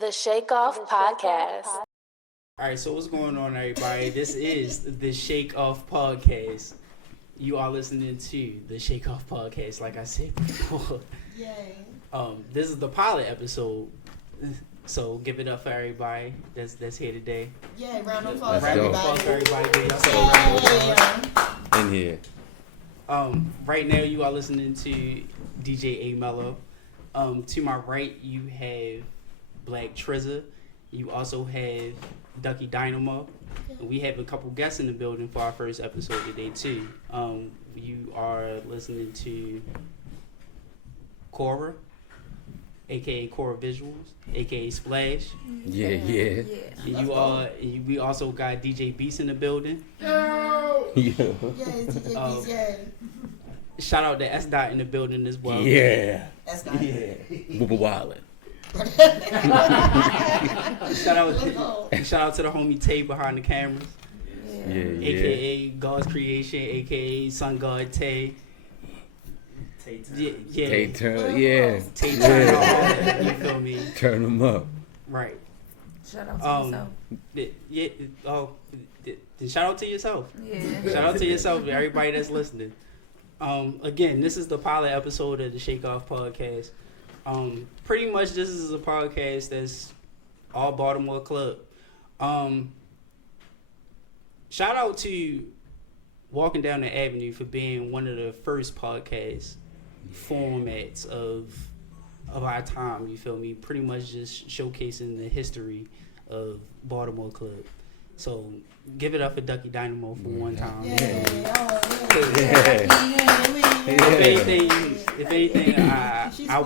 The ShakeOff Podcast. All right, so what's going on, everybody? This is the ShakeOff Podcast. You are listening to the ShakeOff Podcast, like I said before. Yay. This is the pilot episode, so give it up for everybody that's here today. Yay, round of applause, Round of applause for everybody. Give yourself a round of applause. In here. Right now, you are listening to DJ AyyMello. To my right, you have BlkTrza. You also have Ducky Dynamo. And we have a couple guests in the building for our first episode today too. You are listening to Cora, aka Cora Visuals, aka Splash. Yeah. And we also got DJ Beast in the building. Yo! Yeah. Yay, DJ Beast, yay. Shout out to S Dot in the building as well. Yeah. That's not Booba Wildin'. Shout out to the homie Tay behind the cameras. Yeah. AKA God's Creation, AKA Sun God Tay. Tay Yeah. turn. Yeah. Tay turn on, you feel me? Turn them up. Right. Shout out to yourself. Shout out to yourself. Yeah. Shout out to yourself, everybody that's listening. Again, this is the pilot episode of the ShakeOff Podcast. Pretty much this is a podcast that's all Baltimore Club. Shout out to Walking Down the Avenue for being one of the first podcast formats of our time, you feel me? Pretty much just showcasing the history of Baltimore Club. So give it up for Ducky Dynamo for one time. If anything, I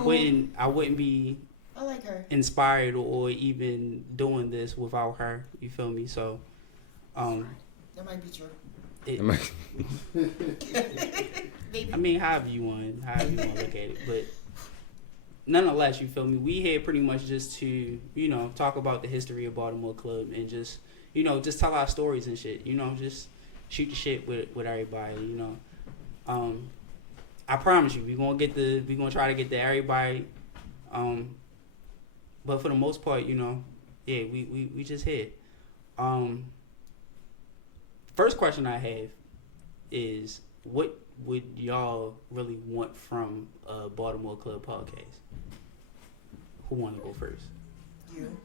wouldn't be I like her. inspired or even doing this without her. You feel me? So, That might be true. I mean, however you want to look at it, but nonetheless, you feel me? We here pretty much just to talk about the history of Baltimore Club and just just tell our stories and shit. Just shoot the shit with everybody. I promise you, we gonna try to get to everybody. But for the most part, we just here. First question I have is, what would y'all really want from a Baltimore Club podcast? Who want to go first? You.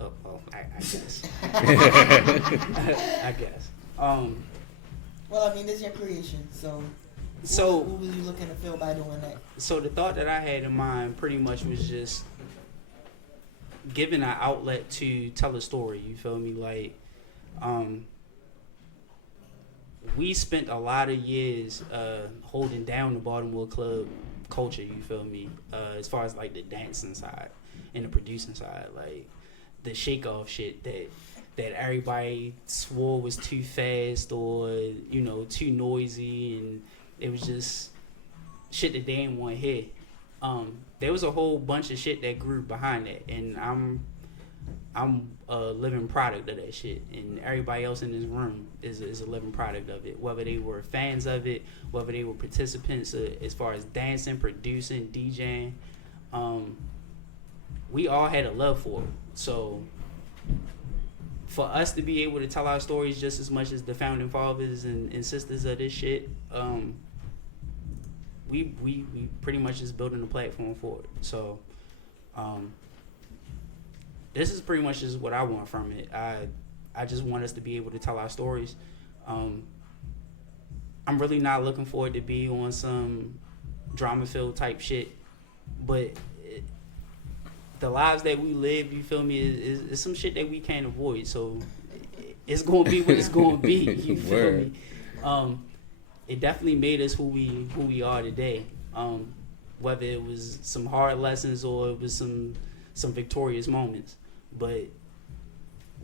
Oh, I guess. I guess. Well, I mean, this is your creation, so what was you looking to feel by doing that? So the thought that I had in mind pretty much was just giving an outlet to tell a story. You feel me? Like, we spent a lot of years holding down the Baltimore Club culture. You feel me? As far as like the dancing side and the producing side, like the shake-off shit that everybody swore was too fast or too noisy, and it was just shit that they didn't want to hear. There was a whole bunch of shit that grew behind that, and I'm a living product of that shit, and everybody else in this room is a living product of it, whether they were fans of it, whether they were participants as far as dancing, producing, DJing. We all had a love for it. So for us to be able to tell our stories just as much as the founding fathers and sisters of this shit, we pretty much just building a platform for it. So this is pretty much just what I want from it. I just want us to be able to tell our stories. I'm really not looking for it to be on some drama-filled type shit, but the lives that we live, you feel me, is some shit that we can't avoid. So it's gonna be what it's gonna be. You feel me? It definitely made us who we are today. Whether it was some hard lessons or it was some victorious moments, but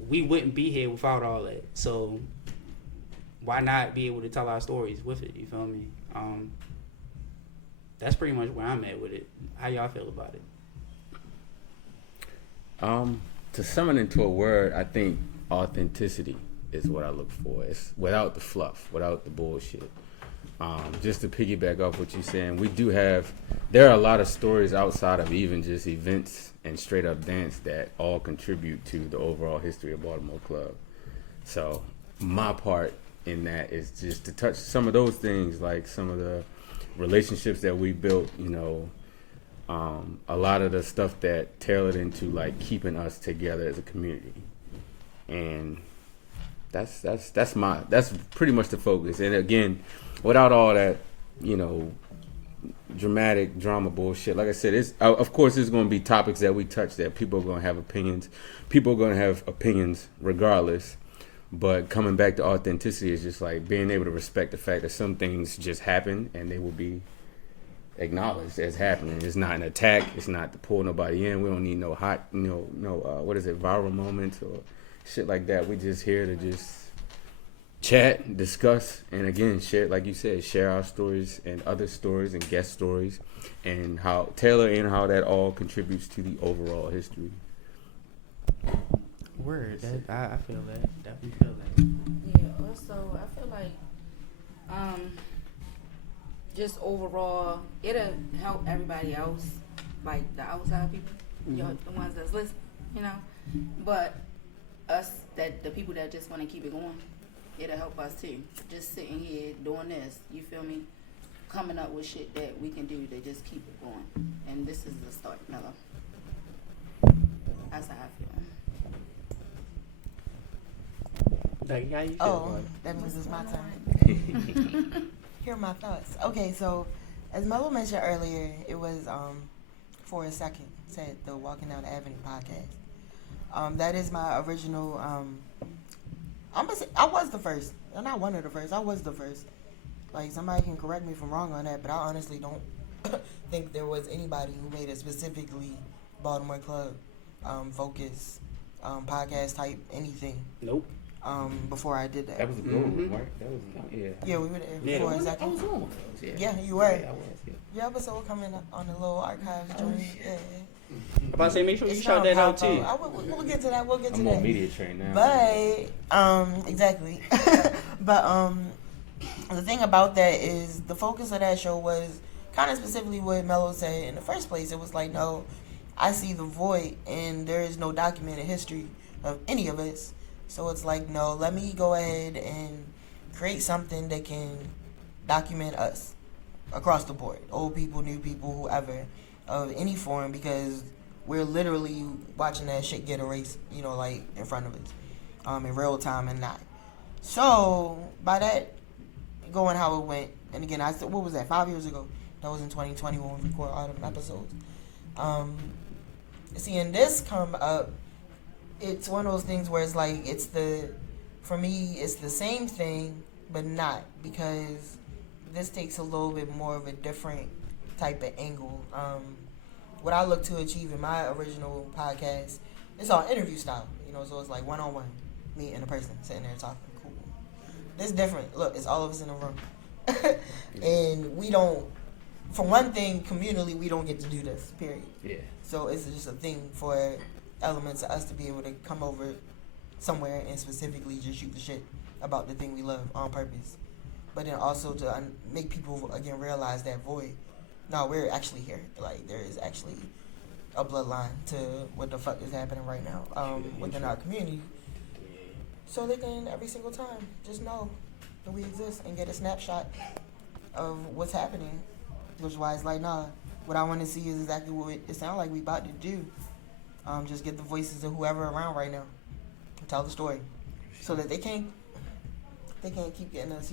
we wouldn't be here without all that. So why not be able to tell our stories with it? You feel me? That's pretty much where I'm at with it. How y'all feel about it? To sum it into a word, I think authenticity is what I look for. It's without the fluff, without the bullshit. just to piggyback off what you're saying, there are a lot of stories outside of even just events and straight up dance that all contribute to the overall history of Baltimore Club. So my part in that is just to touch some of those things, like some of the relationships that we built, a lot of the stuff that tailored into like keeping us together as a community. And that's pretty much the focus. And again, without all that, dramatic drama bullshit, like I said, of course there's going to be topics that we touch that people are going to have opinions. People are going to have opinions regardless. But coming back to authenticity is just like being able to respect the fact that some things just happen and they will be acknowledged as happening. It's not an attack. It's not to pull nobody in. We don't need no hot, viral moments or shit like that. We're just here to just chat, discuss, and again, share, like you said, share our stories and other stories and guest stories and how that all contributes to the overall history. Word, I feel that. Definitely feel that. Yeah, also, I feel like, just overall, it'll help everybody else, like the outside people, y'all, the ones that's listening, but us, the people that just want to keep it going, it'll help us too. Just sitting here doing this, you feel me? Coming up with shit that we can do to just keep it going. And this is the start, Mello. That's how I feel. Like, how you feel? Oh, that means it's my turn. Here are my thoughts. Okay, so as Mello mentioned earlier, it was for a second said the Walking Down the Avenue podcast. That is my original. I was the first. I'm not one of the first. I was the first. Like, somebody can correct me if I'm wrong on that, but I honestly don't think there was anybody who made a specifically Baltimore Club focus podcast type anything. Nope. Before I did that. That was a goal, right? That was, yeah. Yeah, we were there for a second. I was on one of those, Yeah, you were. Yeah, I was, yeah. Your episode coming up on the little archives journey. Yeah. I'm about to say, make sure you It's shout not that out Pablo. too. We'll get to that. We'll get to I'm that. on media train now. But exactly. But the thing about that is the focus of that show was kind of specifically what Mello said in the first place. It was like, no, I see the void and there is no documented history of any of us. So it's like, no, let me go ahead and create something that can document us across the board. Old people, new people, whoever, of any form, because we're literally watching that shit get erased, like in front of us, in real time and not. So by that going how it went, and again, I said, what was that, 5 years ago? That was in 2020 when we recorded all them episodes. Seeing this come up, it's one of those things where it's like, for me, it's the same thing, but not, because this takes a little bit more of a different type of angle. What I look to achieve in my original podcast, it's all interview style, so it's like one-on-one, me and a person sitting there talking. Cool. This different. Look, it's all of us in a room. And we don't, for one thing, communally, we don't get to do this, period. Yeah. So it's just a thing for elements of us to be able to come over somewhere and specifically just shoot the shit about the thing we love on purpose. But then also to make people, again, realize that void. No, we're actually here. Like, there is actually a bloodline to what the fuck is happening right now within our community. So they can, every single time, just know that we exist and get a snapshot of what's happening. Which is why it's like, nah, what I want to see is exactly what it sounds like we about to do. Just get the voices of whoever around right now and tell the story, so that they can't keep getting us,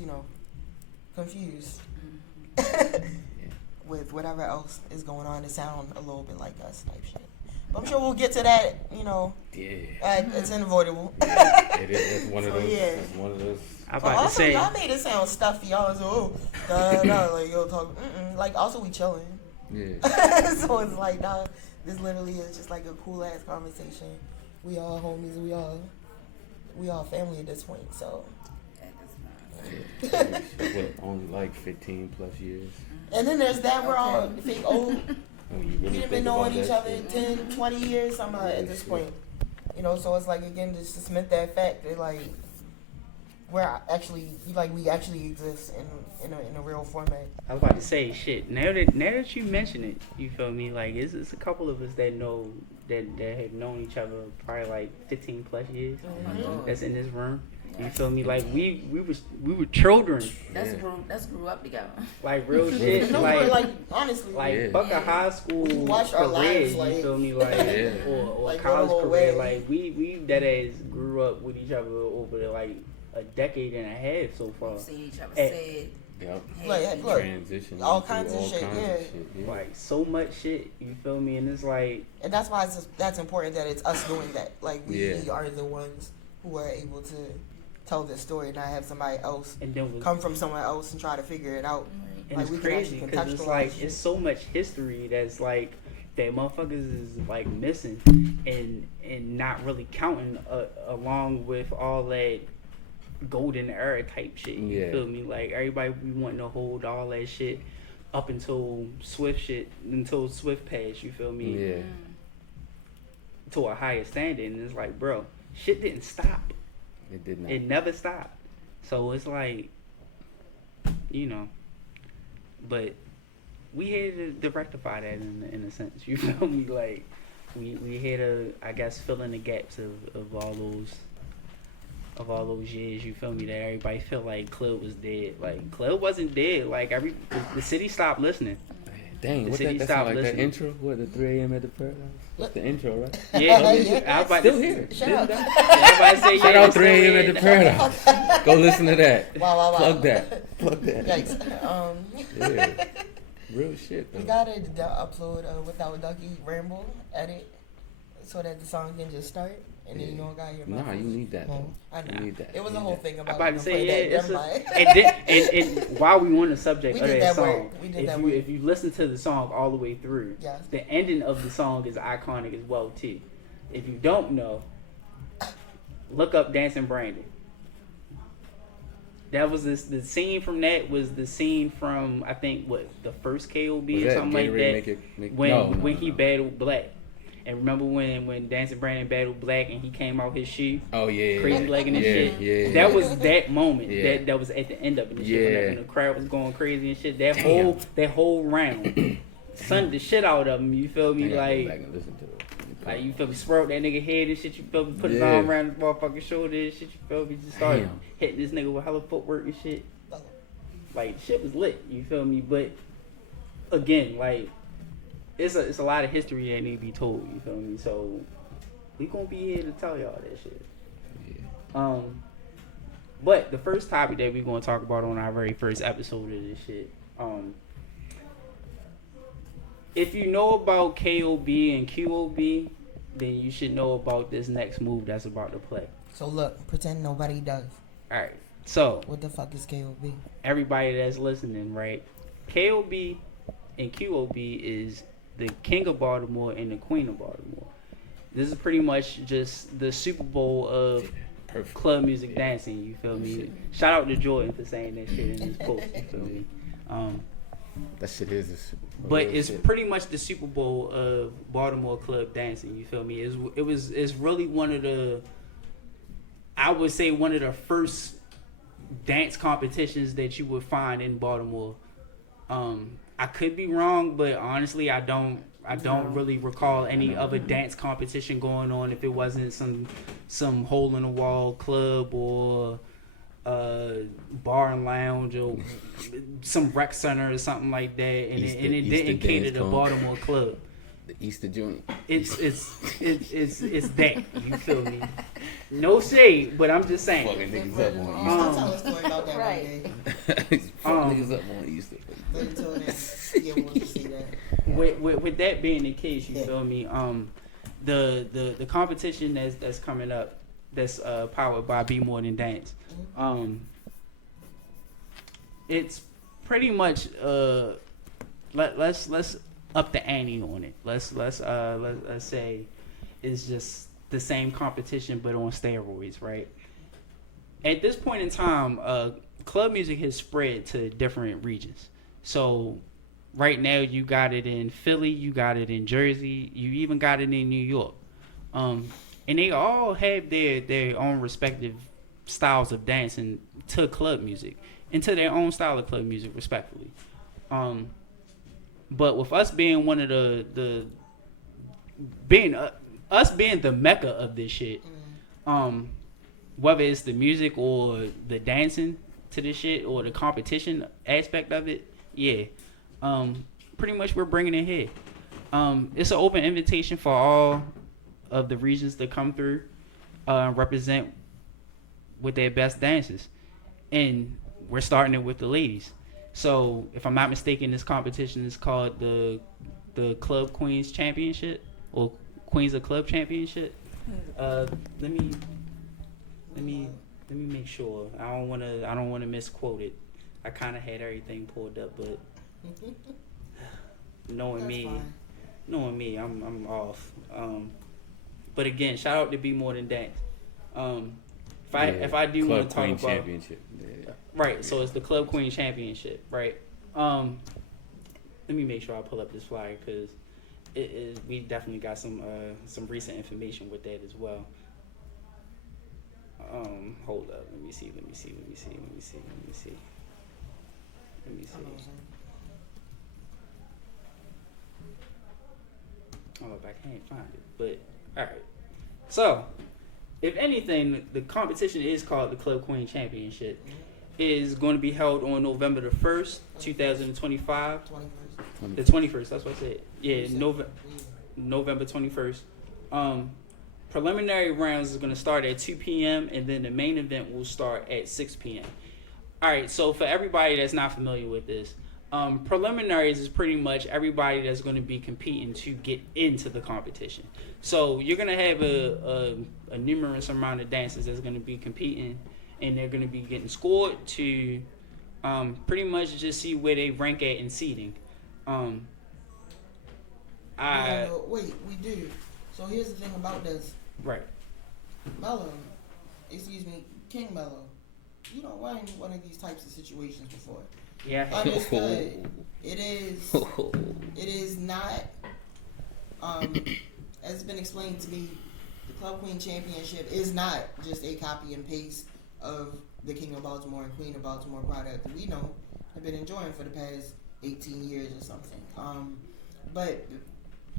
confused with whatever else is going on to sound a little bit like us type shit. But I'm sure we'll get to that, Yeah. It's unavoidable. It is. It's one of those. Yeah. It's one of those. I was But about to also, say, y'all made it sound stuffy. Y'all was like, yo, talk. Like, also we chilling. Yeah. So it's like, nah, this literally is just like a cool ass conversation. We all homies. We all family at this point. So. What, only like 15 plus years. And then there's that we're all fake old. When you We really done think been about knowing each that other shit. 10, 20 years, something at this point. So it's like, again, just to cement that fact that, like, we actually exist in a real format. I was about to say shit. Now that you mention it, you feel me? Like it's a couple of us that know that have known each other probably like 15 plus years. That's in this room. You feel me? Like we were children. That's grew up together. Like real shit. No, like honestly, like Buck a high school we watched our career. lives, like, you feel me? Like or like, college go career. away. Like we that ass grew up with each other over like a decade and a half so far. We've seen each other Eh. said. Yep. Like, look, Transition. all kinds of shit, yeah. Like so much shit. You feel me? And it's like. And that's why that's important that it's us doing that. Like we are the ones who are able to tell this story, not have somebody else And then come from somewhere else and try to figure it out. And Like, it's we can crazy actually because it's contextualize like shit. it's so much history that's like that motherfuckers is like missing and not really counting along with all that golden era type shit. You feel me? Like everybody we wanting to hold all that shit up until Swift passed. You feel me? Yeah. To a higher standard, and it's like, bro, shit didn't stop. It did not. It never stopped. So it's like, you know, but we had to rectify that in a sense. You feel me? Like we had to, I guess, fill in the gaps of all those years. You feel me? That everybody felt like Club was dead. Like Club wasn't dead. Like the city stopped listening. Dang, The what city that stopped sound like that listening. intro? What, the 3 a.m. at the Paradise? That's the intro, right? Yeah, Yeah. I was about Still to here. Shut up. Everybody say Shout yeah, out it's 3 a.m. still at the here. Paradise. Go listen to that. Wow. Plug that. Yikes. Yeah. Real shit, We though. gotta upload Without Ducky Ramble edit so that the song can just start and then you don't gotta hear my Nah, you need that, though. I know. You need that. It was You a need whole that. thing I'm about about to say that. yeah. Never mind. And while we on the subject We of did that that work. song, We did that work. if you listen to the song all the way through, Yes. the ending of the song is iconic as well too. If you don't know, look up Dancing Brandon. That was the scene from that was the scene from I think the first KOB Was or that something like Gatorade that Make- when he battled Black. And remember when Dancing Brandon battled Black and he came out his shoe, Oh, yeah. crazy legging and shit. Yeah. That was that moment. Yeah. That was at the end of it. And shit, Yeah. when the crowd was going crazy and shit. That whole round, sunned the shit out of him. You feel I me? gotta go Like back and listen to it. Like you feel me, swirled that nigga head and shit. You feel me, put his Yeah. arm around his motherfucking shoulder and shit. You feel me, just started Damn. hitting this nigga with hella footwork and shit. Like shit was lit. You feel me? But again, like it's a lot of history that need to be told. You feel me? So we gonna be here to tell y'all that shit. Yeah. But the first topic that we're gonna talk about on our very first episode of this shit, if you know about KOB and QOB, then you should know about this next move that's about to play. So look, pretend nobody does. Alright, so What the fuck is KOB? everybody that's listening, right? KOB and QOB is the King of Baltimore and the Queen of Baltimore. This is pretty much just the Super Bowl of Perfect. club music dancing, you feel me? Shout out to Jordan for saying that shit in his post, you feel me? That shit is a Super Bowl. But Real it's shit. pretty much the Super Bowl of Baltimore club dancing. You feel me? It's really one of the, I would say one of the first dance competitions that you would find in Baltimore. I could be wrong, but honestly, I don't really recall any other dance competition going on if it wasn't some hole in the wall club or bar and lounge or some rec center or something like that, and it Easter didn't cater dance to con. Baltimore club. The Easter joint. It's that, you feel me? No shade, but I'm just saying. Fucking niggas up on I'll tell a story about that Right. one day. Easter. Fuck niggas up on Easter. But until then, yeah, we'll just say that. With that being the case, you feel me? The competition that's coming up, that's powered by Be More Than Dance. It's pretty much let's up the ante on it. Let's say it's just the same competition but on steroids, right? At this point in time, club music has spread to different regions. So right now you got it in Philly, you got it in Jersey, you even got it in New York. And they all have their own respective styles of dancing to club music and to their own style of club music, respectfully. But with us being one of the being us being the mecca of this shit, whether it's the music or the dancing to this shit or the competition aspect of it, yeah, pretty much we're bringing it here. It's an open invitation for all of the regions to come through, represent with their best dances, and we're starting it with the ladies. So if I'm not mistaken, this competition is called the Club Queens Championship or Queens of Club Championship. Let me make sure. I don't wanna misquote it. I kind of had everything pulled up, but knowing me, I'm off. But again, shout out to Be More Than Dance. If I do want to talk about Championship, right, so it's the Club Queen Championship, right? Let me make sure I pull up this flyer because we definitely got some recent information with that as well. Hold up, let me see. Oh, I can't find it, but all right. So, if anything, the competition is called the Club Queen Championship. It is going to be held on November the 1st, 2025. 21st. The 21st, that's what I said. Yeah, November 21st. Preliminary rounds is going to start at 2 p.m. and then the main event will start at 6 p.m. All right, so for everybody that's not familiar with this, preliminaries is pretty much everybody that's going to be competing to get into the competition. So you're going to have a numerous amount of dancers that's going to be competing, and they're going to be getting scored to pretty much just see where they rank at in seeding. Wait, we do. So here's the thing about this. Right. King Mello, you don't run into one of these types of situations before. Yeah. Understood. It is not, as it's been explained to me, the Club Queen Championship is not just a copy and paste of the King of Baltimore and Queen of Baltimore product that we know have been enjoying for the past 18 years or something. But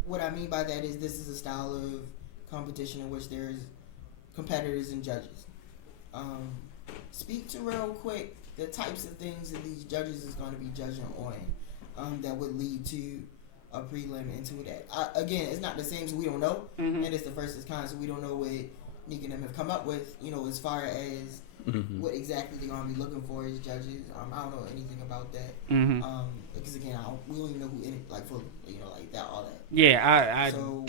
what I mean by that is this is a style of competition in which there's competitors and judges. Speak to real quick the types of things that these judges is going to be judging on that would lead to a prelim into that. Again, it's not the same, so we don't know, and it's the first of its kind, so we don't know what Nick and them have come up with, as far as what exactly they're going to be looking for as judges. I don't know anything about that, because again, we don't even know who in it, like fully, like that, all that. Yeah,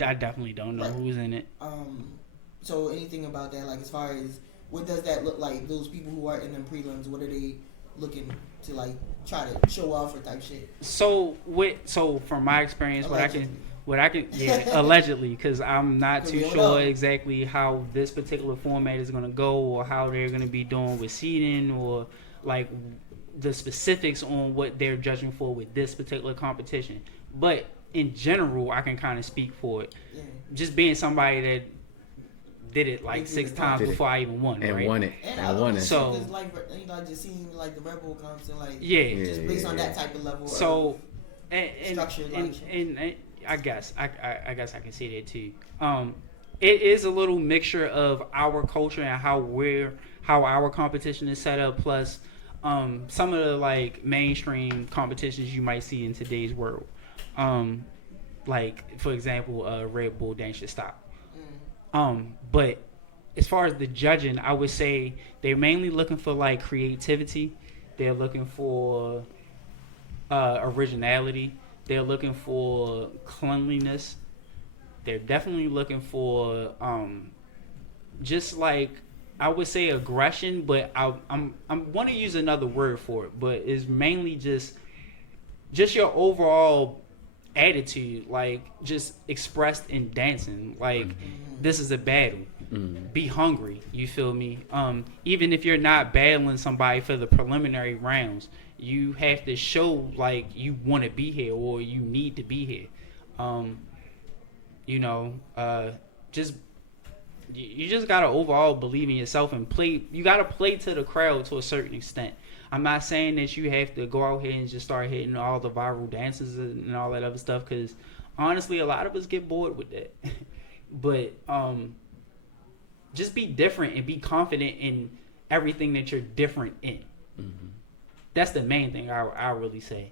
I definitely don't know who's in it. So anything about that, like as far as what does that look like? Those people who are in them prelims, what are they looking to like try to show off or type shit? So from my experience, Allegedly. what I can allegedly, because I'm not too sure know exactly how this particular format is going to go or how they're going to be doing with seeding or like the specifics on what they're judging for with this particular competition. But in general, I can kind of speak for it. Yeah. Just being somebody that did it like 6 times before I even won, and right? won it. And won it. So just seeing like the Rebel comps and like just based on that type of level. So of structure, and I guess I can see that too. It is a little mixture of our culture and how our competition is set up, plus some of the like mainstream competitions you might see in today's world. Like for example, Red Bull Dance Should Stop. But as far as the judging, I would say they're mainly looking for like creativity. They're looking for originality. They're looking for cleanliness. They're definitely looking for just like I would say aggression, but I'm want to use another word for it, but it's mainly just your overall attitude, like just expressed in dancing. Like this is a battle. Be hungry. You feel me? Even if you're not battling somebody for the preliminary rounds, you have to show like you want to be here or you need to be here. Just you just gotta overall believe in yourself and play. You gotta play to the crowd to a certain extent. I'm not saying that you have to go out here and just start hitting all the viral dances and all that other stuff, because honestly, a lot of us get bored with that. But just be different and be confident in everything that you're different in. Mm-hmm. That's the main thing I really say,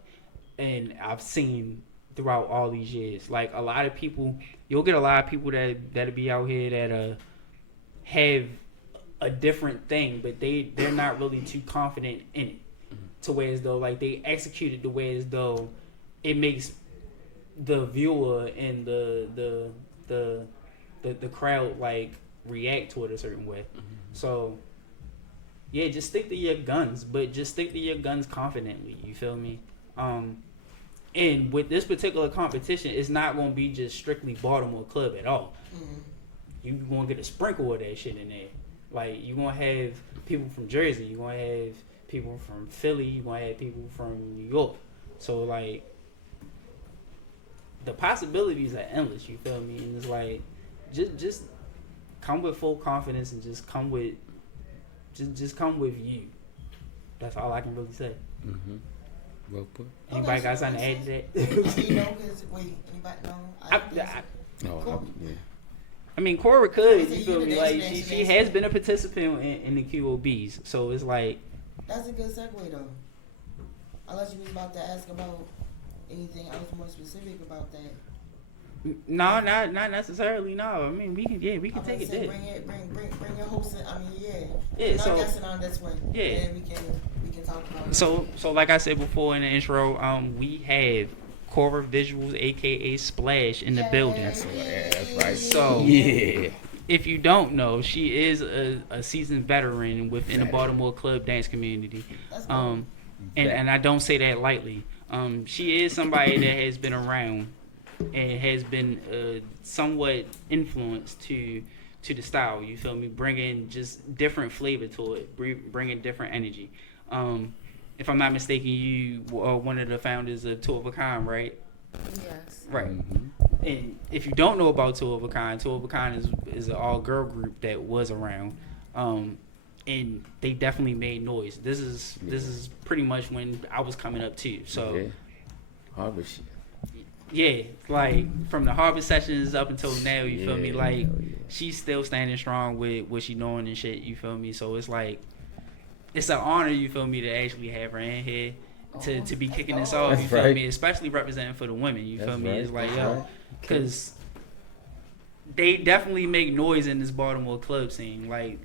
and I've seen throughout all these years. Like, a lot of people, you'll get a lot of people that'll be out here that have a different thing, but they're not really too confident in it, to where as though like they execute it the way as though it makes the viewer and the crowd like react to it a certain way. So yeah, just stick to your guns, but just stick to your guns confidently. You feel me? And with this particular competition, it's not going to be just strictly Baltimore Club at all. You're going to get a sprinkle of that shit in there. Like, you're going to have people from Jersey. You're going to have people from Philly. You're going to have people from New York. So, like, the possibilities are endless, you feel me? And it's like, just come with full confidence and just come with, just come with you. That's all I can really say. Mm-hmm. Well put. Anybody got something to add to that? Wait, anybody know? I mean, Cora could, you feel me? Like, she has been a participant in the QOBs, so it's like... That's a good segue, though. Unless you was about to ask about anything else more specific about that. No, not necessarily, no. I mean, we can take it there. Bring your host in, Yeah, so... so... I'm guessing on this one. Yeah. And we can talk about it. So like I said before in the intro, we have Cora Visuals, aka Splash, in the building. Yeah, that's right. So if you don't know, she is a seasoned veteran within the Baltimore Club dance community. And I don't say that lightly. She is somebody that has been around and has been somewhat influenced to the style. You feel me? Bringing just different flavor to it, bringing different energy. If I'm not mistaken, you are one of the founders of Two of a Kind, right? Yes. Right. Mm-hmm. And if you don't know about Two of a Kind is an all-girl group that was around, and they definitely made noise. This is pretty much when I was coming up too. So, Harvest. Yeah, like from the Harvest sessions up until now, you feel me? Like she's still standing strong with what she doing and shit. You feel me? So it's like, it's an honor, you feel me, to actually have her in here to be kicking this off, you feel me? Especially representing for the women, you feel me? It's like, yo, because they definitely make noise in this Baltimore club scene. Like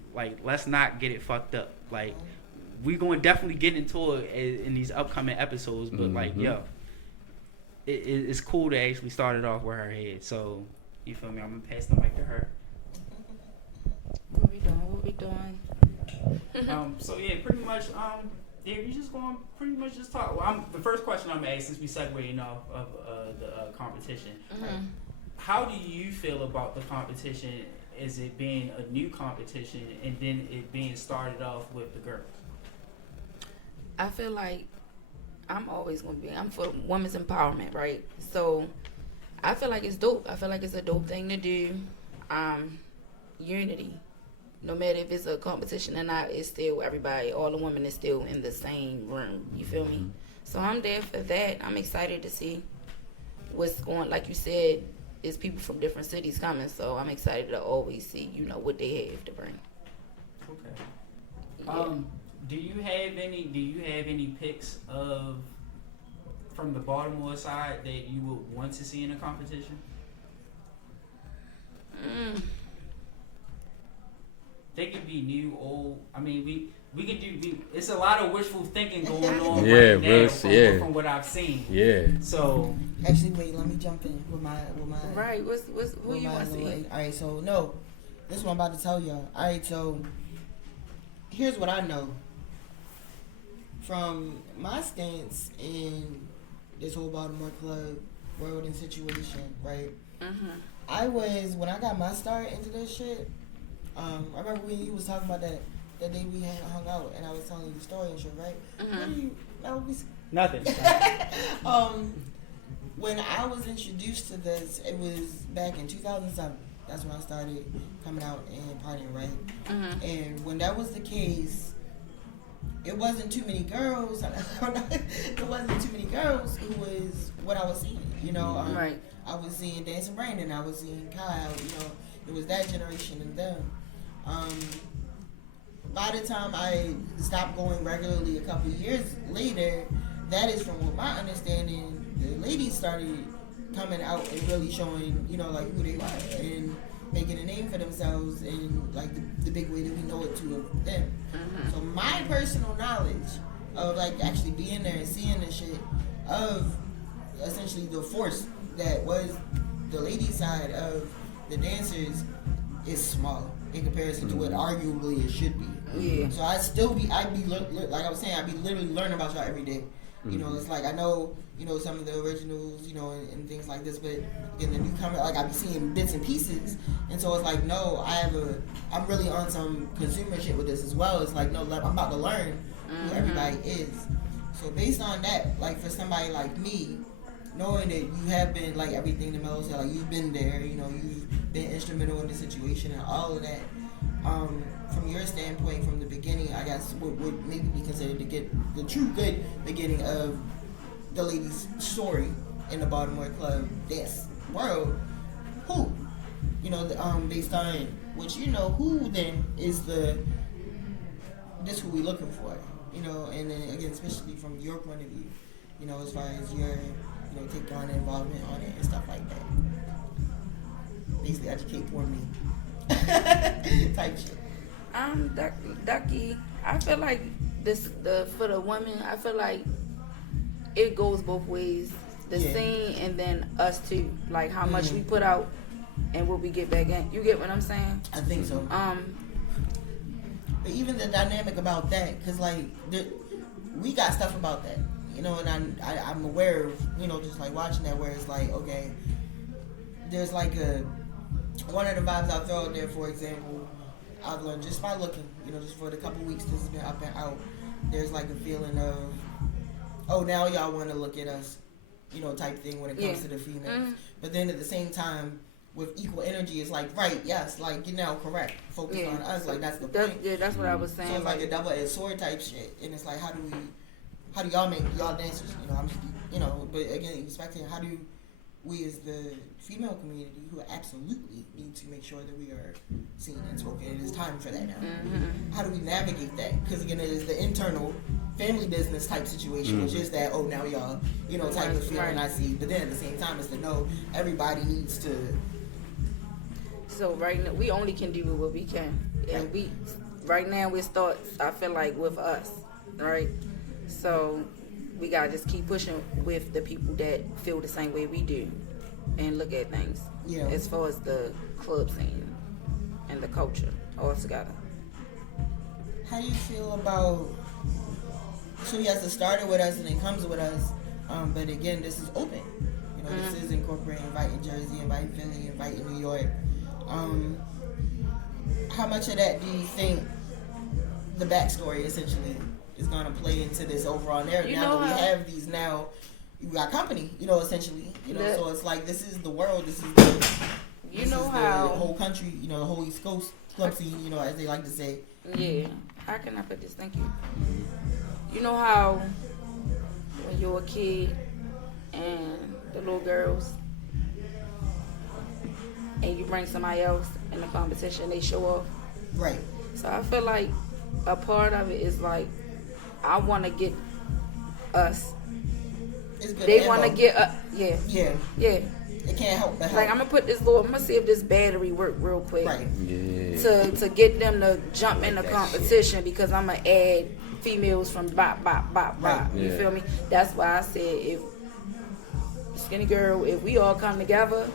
let's not get it fucked up. Like, we going to definitely get into it in these upcoming episodes, but like, yo, it's cool to actually start it off with her head. So, you feel me? I'm going to pass the mic to her. What we doing? So yeah, pretty much. Yeah, we just going to pretty much just talk. Well, the first question I'm gonna ask, since we segueing off of the competition. Mm-hmm. How do you feel about the competition? Is it being a new competition and then it being started off with the girls? I feel like I'm for women's empowerment, right? So I feel like it's dope. I feel like it's a dope thing to do. Unity. No matter if it's a competition or not, it's still everybody, all the women is still in the same room. You feel me? So I'm there for that. I'm excited to see what's going, like you said, is people from different cities coming. So I'm excited to always see, what they have to bring. Okay. Yeah. Do you have any picks from the Baltimore side that you would want to see in a competition? They could be new, old. I mean, we could do. It's a lot of wishful thinking going on right now from what I've seen. Yeah. So actually, wait. Let me jump in with my. Right. Who you want to see? All right. So no, this is what I'm about to tell y'all. All right. So here's what I know from my stance in this whole Baltimore Club world and situation. Right. Mm-hmm. When I got my start into this shit. I remember when you was talking about that day we hung out, and I was telling you the story and shit, right? Mm-hmm. Nothing. When I was introduced to this, it was back in 2007. That's when I started coming out and partying, right? And when that was the case, it wasn't too many girls. It wasn't too many girls who was what I was seeing. You know, right. I was seeing Dancing Brandon. I was seeing Kyle. You know, it was that generation and them. By the time I stopped going regularly a couple of years later, that is from what my understanding, the ladies started coming out and really showing, you know, like who they were and making a name for themselves in like the big way that we know it to of them. So my personal knowledge of like actually being there and seeing the shit of essentially the force that was the lady side of the dancers is small in comparison to what arguably it should be. Yeah. So I'd be like I was saying, I'd be literally learning about y'all every day. You know, it's like I know, you know, some of the originals, you know, and things like this, but in the newcomer, like I be seeing bits and pieces, and so it's like, no, I'm really on some consumer shit with this as well. It's like, no, I'm about to learn who everybody is. So based on that, like for somebody like me, knowing that you have been like everything the Mello said, like you've been there, you know, you've been instrumental in the situation and all of that. From your standpoint, from the beginning, I guess would maybe be considered to get the true good beginning of the ladies' story in the Baltimore Club dance world. Who, you know, based on what you know, who then is this who we looking for, you know, and then again, especially from your point of view, you know, as far as your, you know, take on involvement on it and stuff like that. Basically, educate for me. Type shit. Ducky, I feel like for the women, I feel like it goes both ways. The scene and then us too. Like how much we put out and what we get back in. You get what I'm saying? I think so. But even the dynamic about that, because like we got stuff about that, you know, and I'm aware of, you know, just like watching that where it's like, okay, there's like one of the vibes I throw out there, for example, I've learned just by looking, you know, just for the couple weeks this has been up and out, there's like a feeling of, oh, now y'all want to look at us, you know, type thing when it comes to the females. But then at the same time, with equal energy, it's like, right, yes, like, you're now correct. Focus on us, like, that's the point. That's what I was saying. So it's like a double-edged sword type shit. And it's like, how do y'all make y'all dancers? You know, you know, but again, expecting, how do we as the female community who absolutely need to make sure that we are seen and spoken, it is time for that now. How do we navigate that? Because again, it is the internal family business type situation, which is that, oh, now y'all, you know, type of feeling I see. But then at the same time, it's to know everybody needs to. So right now, we only can do what we can. And right now, it starts, I feel like, with us, right? So we gotta just keep pushing with the people that feel the same way we do and look at things as far as the club scene and the culture all together. How do you feel about, so yes, it started with us and it comes with us, but again, this is open. You know, this is incorporating, inviting Jersey, inviting Philly, inviting New York. How much of that do you think the backstory essentially is going to play into this overall narrative? Now that we have these you got company, you know, essentially, you know, so it's like, this is the world, this is the whole country, you know, the whole East Coast club scene, you know, as they like to say. Yeah. How can I put this? Thank you. You know how when you're a kid and the little girls and you bring somebody else in the competition, they show off. Right. So I feel like a part of it is like, I want to get us. They want to get us. Yeah. It can't help but help. Like, I'm gonna see if this battery work real quick. Right. Yeah. To get them to jump in the competition, because I'm gonna add females from bop. Right. You feel me? That's why I said, if Skinny Girl, if we all come together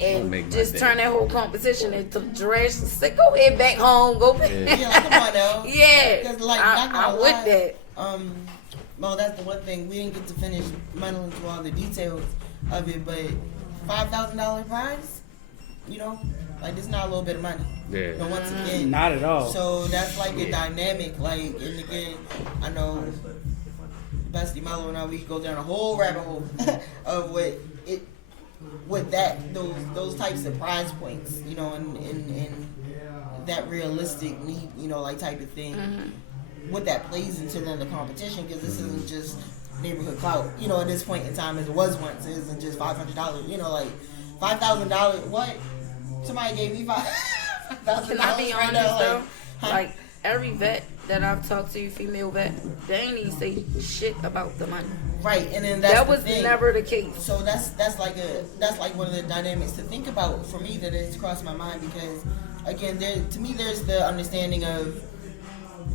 and just turn that whole competition into trash, say, go ahead back home, go back. Yeah, come on now. Yeah, like, I'm with that. Well, that's the one thing we didn't get to finish muddling through all the details of it, but $5,000 prize, you know, like, this is not a little bit of money. Yeah. You know, once again, not at all. So that's like a dynamic, like, and again, I know Bestie Mello and I, we go down a whole rabbit hole of what it with those types of prize points, you know, and that realistic need, you know, like type of thing, what that plays into then the competition, because this isn't just neighborhood clout, you know, at this point in time as it was once. It isn't just $500, you know, like $5,000. What? Somebody gave me $5,000 Can I be right honest now, though? huh? Like every vet that I've talked to, female vet, they ain't even say shit about the money. Right, and then that's That the was thing. never the case. So that's like one of the dynamics to think about for me that has crossed my mind, because again, to me there's the understanding of,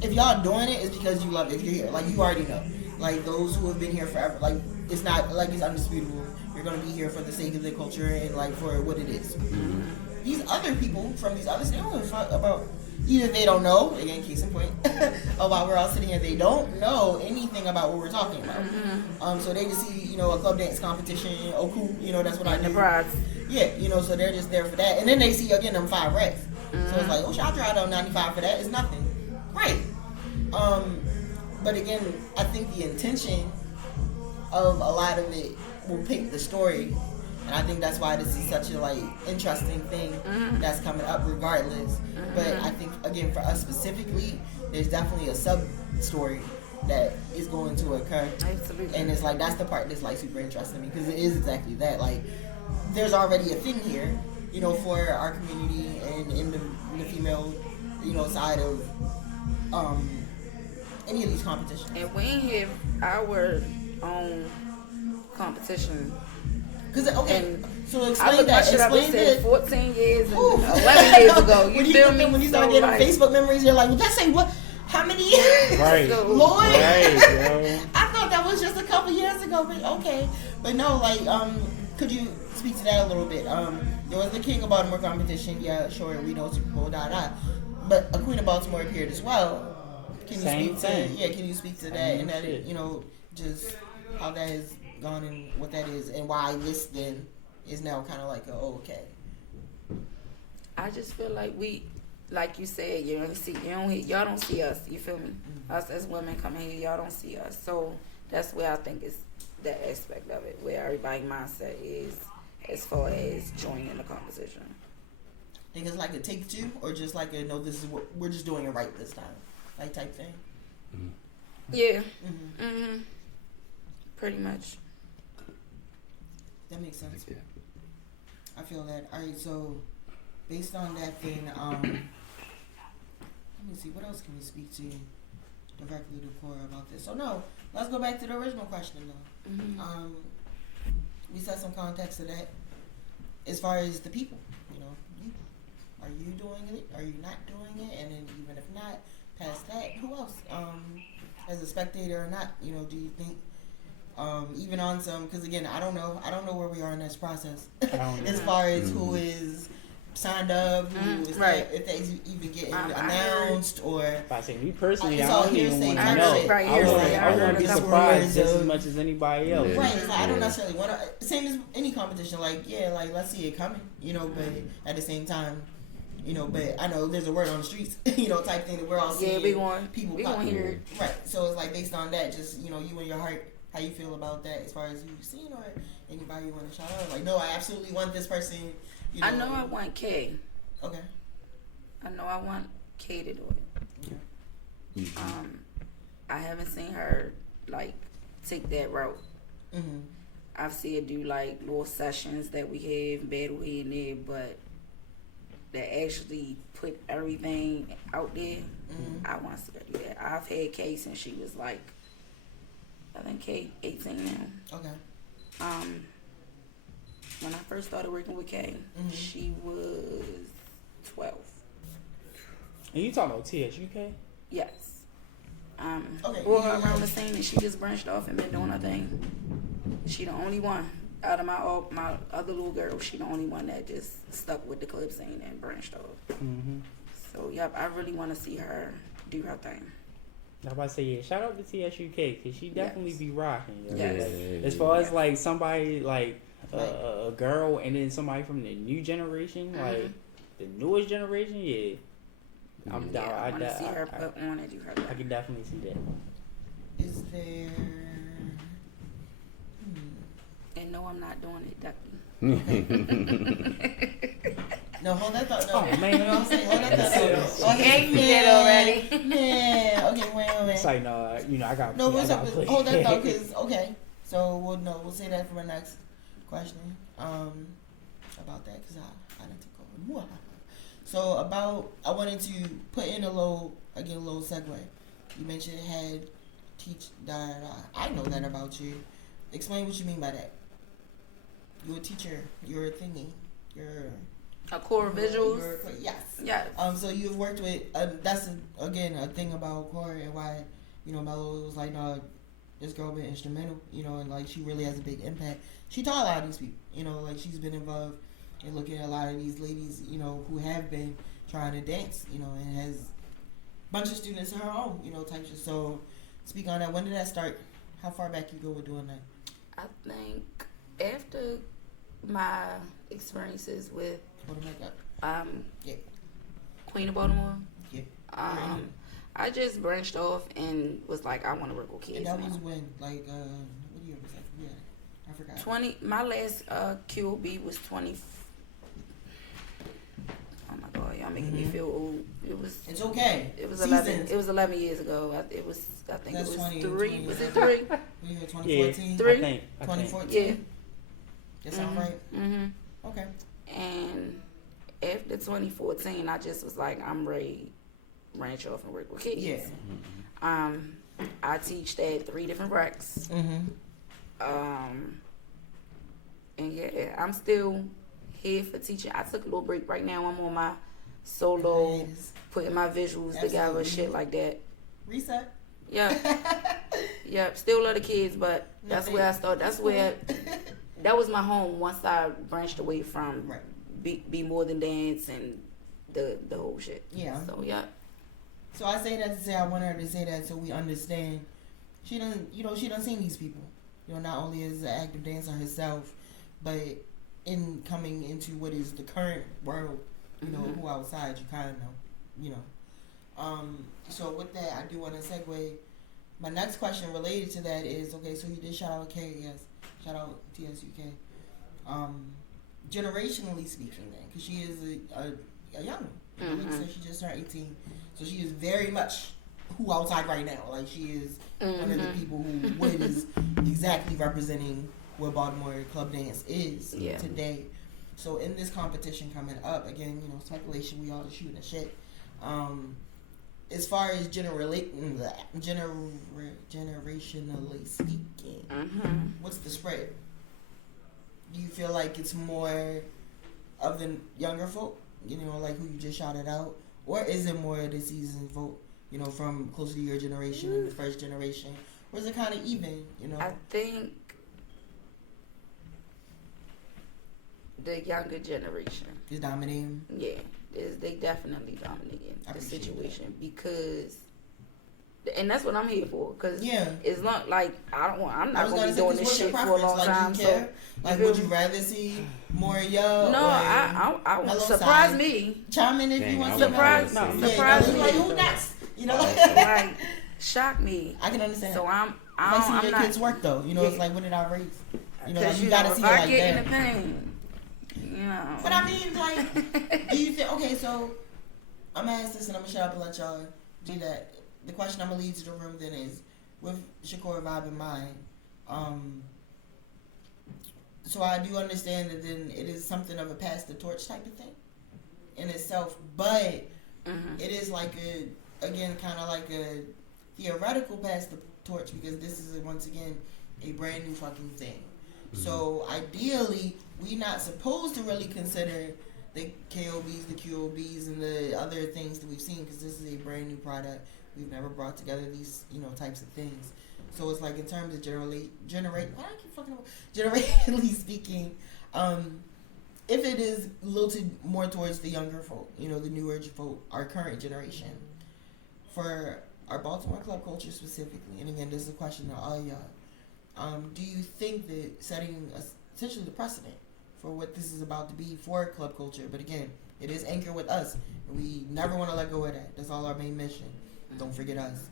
if y'all doing it, it's because you love it. If you're here, like, you already know, like those who have been here forever, like it's not like it's undisputable. You're gonna be here for the sake of the culture and like for what it is. These other people from these other states don't give a fuck about. Either they don't know, again, case in point, while we're all sitting here, they don't know anything about what we're talking about. So they just see, you know, a club dance competition. Oh, cool, you know, that's what I do. Prize. Yeah, you know, so they're just there for that. And then they see, again, them 5 racks. So it's like, oh, shit, I'll try out 95 for that. It's nothing. Great. But again, I think the intention of a lot of it will paint the story. And I think that's why this is such a like interesting thing that's coming up regardless. But I think, again, for us specifically, there's definitely a sub story that is going to occur. Absolutely. And it's like, that's the part that's like super interesting to me, because it is exactly that. Like, there's already a thing here, you know, for our community and in the female, you know, side of any of these competitions. And we ain't have our own competition. Cause okay, And so I explain looked my that. shit up and Explain said that. 14 years and Ooh. 11 years ago. You feel me? When you start So, getting like, Facebook memories, you're like, well, that's saying what? How many years? Right. Lord. Right, yo. I thought that was just a couple years ago, but okay. But no, like, could you speak to that a little bit? There was the King of Baltimore competition. Yeah, sure, we know Super Bowl, but a Queen of Baltimore appeared as well. Can you Same speak thing. to? Yeah, can you speak to that and that? shit. You know, just how that has gone and what that is, and why this then is now kind of like okay. I just feel like we, like you said, y'all don't see us. You feel me? Us as women come here, y'all don't see us. So that's where I think it's that aspect of it, where everybody's mindset is as far as joining the competition. Think it's like a take two, or just like a no, this is what we're just doing it right this time, like type thing. Yeah. Mm-hmm. Pretty much. That makes sense. I feel that. All right, so based on that, then let me see. What else can we speak to directly to Cora about this? So no, let's go back to the original question though. We set some context to that as far as the people. You know, are you doing it? Are you not doing it? And then even if not, past that, who else? As a spectator or not, you know, do you think? Even on some, because again, I don't know where we are in this process as far as who is signed up, who is right. if they even getting announced, or If I say me personally, It's I all don't even hearsay want to type know. shit. Right, I want hearsay. I heard to be a couple surprised rumors just as of- much as anybody else. Yeah. right. It's like, I don't necessarily want to. Same as any competition, like let's see it coming, you know. But at the same time, you know, but I know there's a word on the streets, you know, type thing that we're all seeing. Yeah, we going people to hear it. Right. So it's like based on that, just, you know, you and your heart, how you feel about that as far as you've seen, or anybody you want to shout out? Like, no, I absolutely want this person. You know. I know I want Kay. Okay. I know I want Kay to do it. I haven't seen her like take that route. Mm-hmm. I've seen her do like little sessions that we have, battle here and there, but that actually put everything out there. I want to see her do that. I've had Kay since she was like, I think Kay 18 now. Okay. When I first started working with Kay, she was 12. And you talking about TSUK? Yes. Okay. Brought her around the scene, and she just branched off and been doing her thing. She the only one out of my other little girls. She the only one that just stuck with the club scene and branched off. So yep, I really want to see her do her thing. I was about to say, yeah, shout out to TSUK, because she definitely be rocking. Yo. Yes. Like, as far as like somebody like a girl and then somebody from the new generation, like the newest generation, yeah. I'm down. I want to see her I put on and do her thing. can definitely see that. Is there? And no, I'm not doing it, Ducky. No, hold that thought. No. Oh, man. You know what I'm saying? Hold that thought. She gave me that already. Yeah. Okay, wait. It's like, no, I got. No, I what's up? gotta play. Hold that thought, cause okay. So we'll say that for my next question. About that, cause I didn't take over. So I wanted to put in a little segue. You mentioned head, teach, I know that about you. Explain what you mean by that. You're a teacher. You're a thingy. You're A core visuals. Yes. Yes. So you've worked with. That's a thing about core and why Mello was like, no, this girl been instrumental. And like she really has a big impact. She taught a lot of these people. Like she's been involved in looking at a lot of these ladies. Who have been trying to dance. And has a bunch of students of her own. Type shit. So speak on that. When did that start? How far back you go with doing that? I think after my experiences with Queen of Baltimore, I just branched off and was like, I want to work with kids. And that now. was when, like, what year was that? Yeah, I forgot. My last QOB was 20. Oh my God, y'all making me feel old. It's okay. It was Seasons. 11. It was 11 years ago. I think That's it was 20, 3. 20, Was it 3? We here 2014? Yeah, 3? I think. 2014? Yeah. That sound right? Mm-hmm. Okay. And after 2014, I just was like, I'm ready to branch off and work with kids. Yeah. I teach at 3 different recs. Mm-hmm. And yeah, I'm still here for teaching. I took a little break. Right now, I'm on my solo, Nice. putting my visuals together, Absolutely. shit like that. Reset. Yeah. Yeah, still love the kids, but that's where I started. That's where, that was my home once I branched away from Right. be more than dance and the whole shit. Yeah. So, yeah. So I say that to say I want her to say that so we understand. She done seen these people. Not only as an active dancer herself, but in coming into what is the current world, who outside you kind of know. So with that, I do want to segue. My next question related to that is, okay, so you did shout out KS, shout out TSUK. Generationally speaking then, because she is a young one. Like I said, she just turned 18. So she is very much who outside right now. Like she is one of the people who is exactly representing what Baltimore Club dance is today. So in this competition coming up, again, speculation, we all shooting the shit. As far as generationally speaking, what's the spread? Do you feel like it's more of the younger folk, like who you just shouted out, or is it more of the seasoned folk, from closer to your generation and the first generation, or is it kind of even? I think the younger generation is dominating. Yeah, they definitely dominating the situation because, and that's what I'm here for. Cause it's not like I'm not gonna be doing this shit for a long time. So, would you rather see more young? No, I would surprise me. Chime in if you want. Surprise me. Like who next? Like shock me. I can understand. So I'm your not, kids work though. It's like when did I raise? Because you gotta see it if I like get that. in the pain. But I mean, like, do you think? Okay, so I'm gonna ask this, and I'm gonna shut up and let y'all do that. The question I'm gonna leave to the room then is, with Shakur vibe in mind. So I do understand that then it is something of a pass the torch type of thing in itself, but it is like kind of like a theoretical pass the torch because this is once again a brand new fucking thing. So ideally, we not supposed to really consider the KOBs, the QOBs, and the other things that we've seen because this is a brand new product. We've never brought together these types of things. So it's like in terms of generationally speaking, if it is tilted more towards the younger folk, the newer folk, our current generation, for our Baltimore Club culture specifically, and again, this is a question to all y'all. Do you think that setting essentially the precedent for what this is about to be for club culture, but again, it is anchored with us, and we never want to let go of that. That's all our main mission. Don't forget us.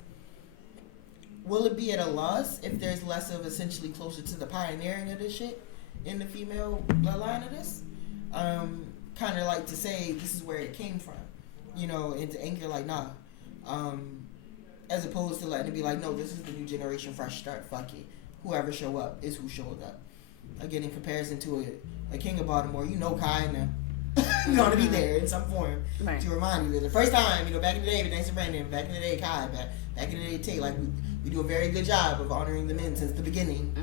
Will it be at a loss if there's less of essentially closer to the pioneering of this shit in the female bloodline of this. Kind of like to say this is where it came from, you know, and to anchor like nah, as opposed to letting it be like no, this is the new generation, fresh start, fuck it, whoever show up is who showed up. Again, in comparison to a King of Baltimore, you know, Kai and them gonna be there in some form to remind you that the first time, you know, back in the day with Nancy Brandon, back in the day Kai, back in the day Tay, like we do a very good job of honoring the men since the beginning,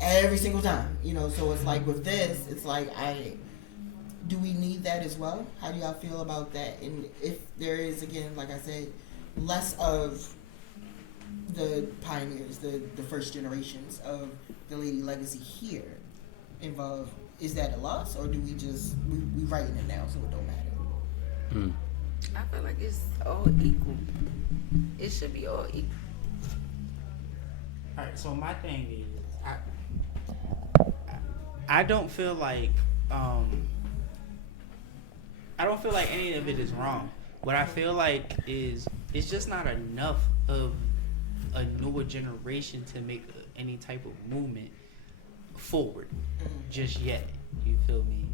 every single time, you know. So it's like with this, it's like do we need that as well? How do y'all feel about that? And if there is, again, like I said, less of the pioneers, the first generations of the lady legacy here involved, is that a loss, or do we just we writing it now so it don't matter? I feel like it's all equal. It should be all equal. All right, so my thing is, I don't feel like any of it is wrong. What I feel like is it's just not enough of a newer generation to make any type of movement forward just yet. You feel me?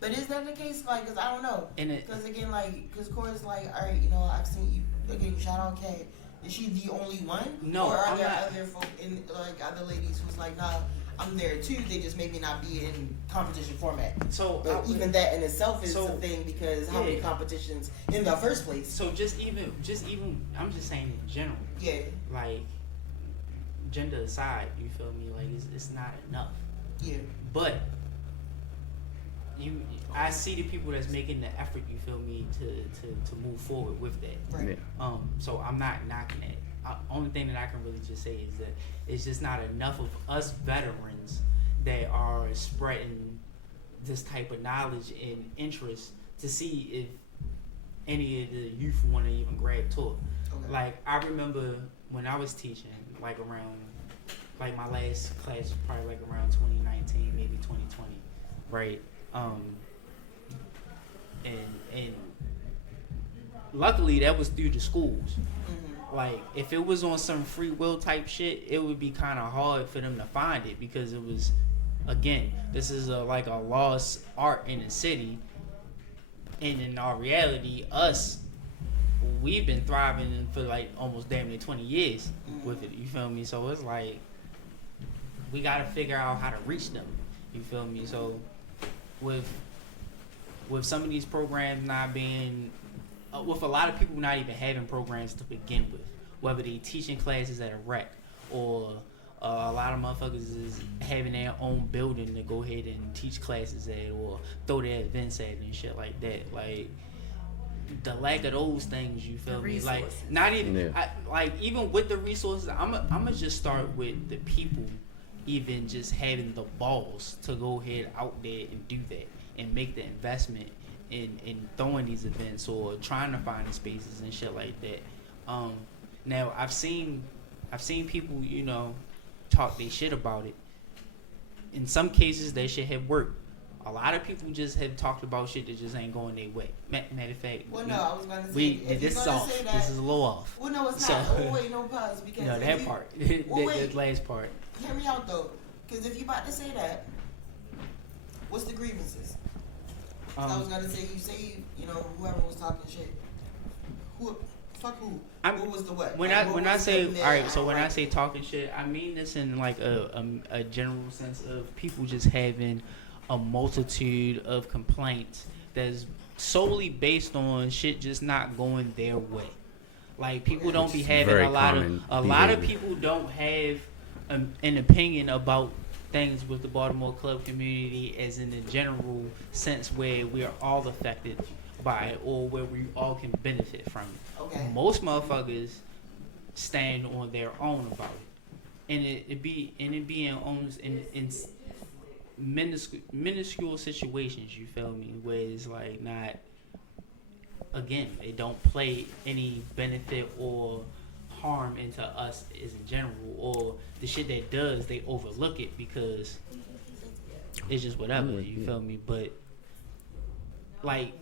But is that the case? Like, cause I don't know. Because again, like, cause Cora's like, all right, you know, I've seen you again. Shout out Kay. Is she the only one? No, or are I'm there not. other folk in like other ladies who's like, nah, I'm there too. They just maybe not be in competition format. So but even that in itself is so, a thing because how many competitions in the first place? So just even, I'm just saying in general. Yeah. Like, gender aside, you feel me? Like it's not enough. Yeah. But I see the people that's making the effort. You feel me to move forward with that. Right. Yeah. So I'm not knocking it. Only thing that I can really just say is that it's just not enough of us veterans that are spreading this type of knowledge and interest to see if any of the youth want to even grab to it. Okay. Like, I remember when I was teaching, like around, like my last class was probably like around 2019, maybe 2020, right? And luckily that was through the schools. Like, if it was on some free will type shit, it would be kind of hard for them to find it because it was, again, this is like a lost art in the city. And in our reality, we've been thriving for like almost damn near 20 years with it. You feel me? So it's like, we got to figure out how to reach them. You feel me? So with some of these programs not being, with a lot of people not even having programs to begin with, whether they teaching classes at a rec or a lot of motherfuckers is having their own building to go ahead and teach classes at or throw their events at and shit like that. Like, the lack of those things, you feel me? Like, not even, even with the resources, I'm gonna just start with the people even just having the balls to go ahead out there and do that and make the investment in throwing these events or trying to find the spaces and shit like that. Now I've seen people, you know, talk their shit about it. In some cases, that shit have worked. A lot of people just have talked about shit that just ain't going their way. Matter of fact, well, no, I was gonna say this is off. Say that, this is a little off. Well, no, it's not. Oh wait, no pause because no, that part, that last part. Hear me out though, because if you about to say that, what's the grievances? I was gonna say you know whoever was talking shit. Fuck who? Who was the what? When I say all right, so when I say talking shit, I mean this in like a general sense of people just having a multitude of complaints that's solely based on shit just not going their way. Like, people don't be having a lot of people don't have an opinion about things with the Baltimore Club community as in the general sense where we're all affected by it or where we all can benefit from it. Okay. Most motherfuckers stand on their own about it, and it be in minuscule situations. You feel me? Where it's like not, again, it don't play any benefit or harm into us as in general, or the shit that does, they overlook it because it's just whatever. You feel me? But like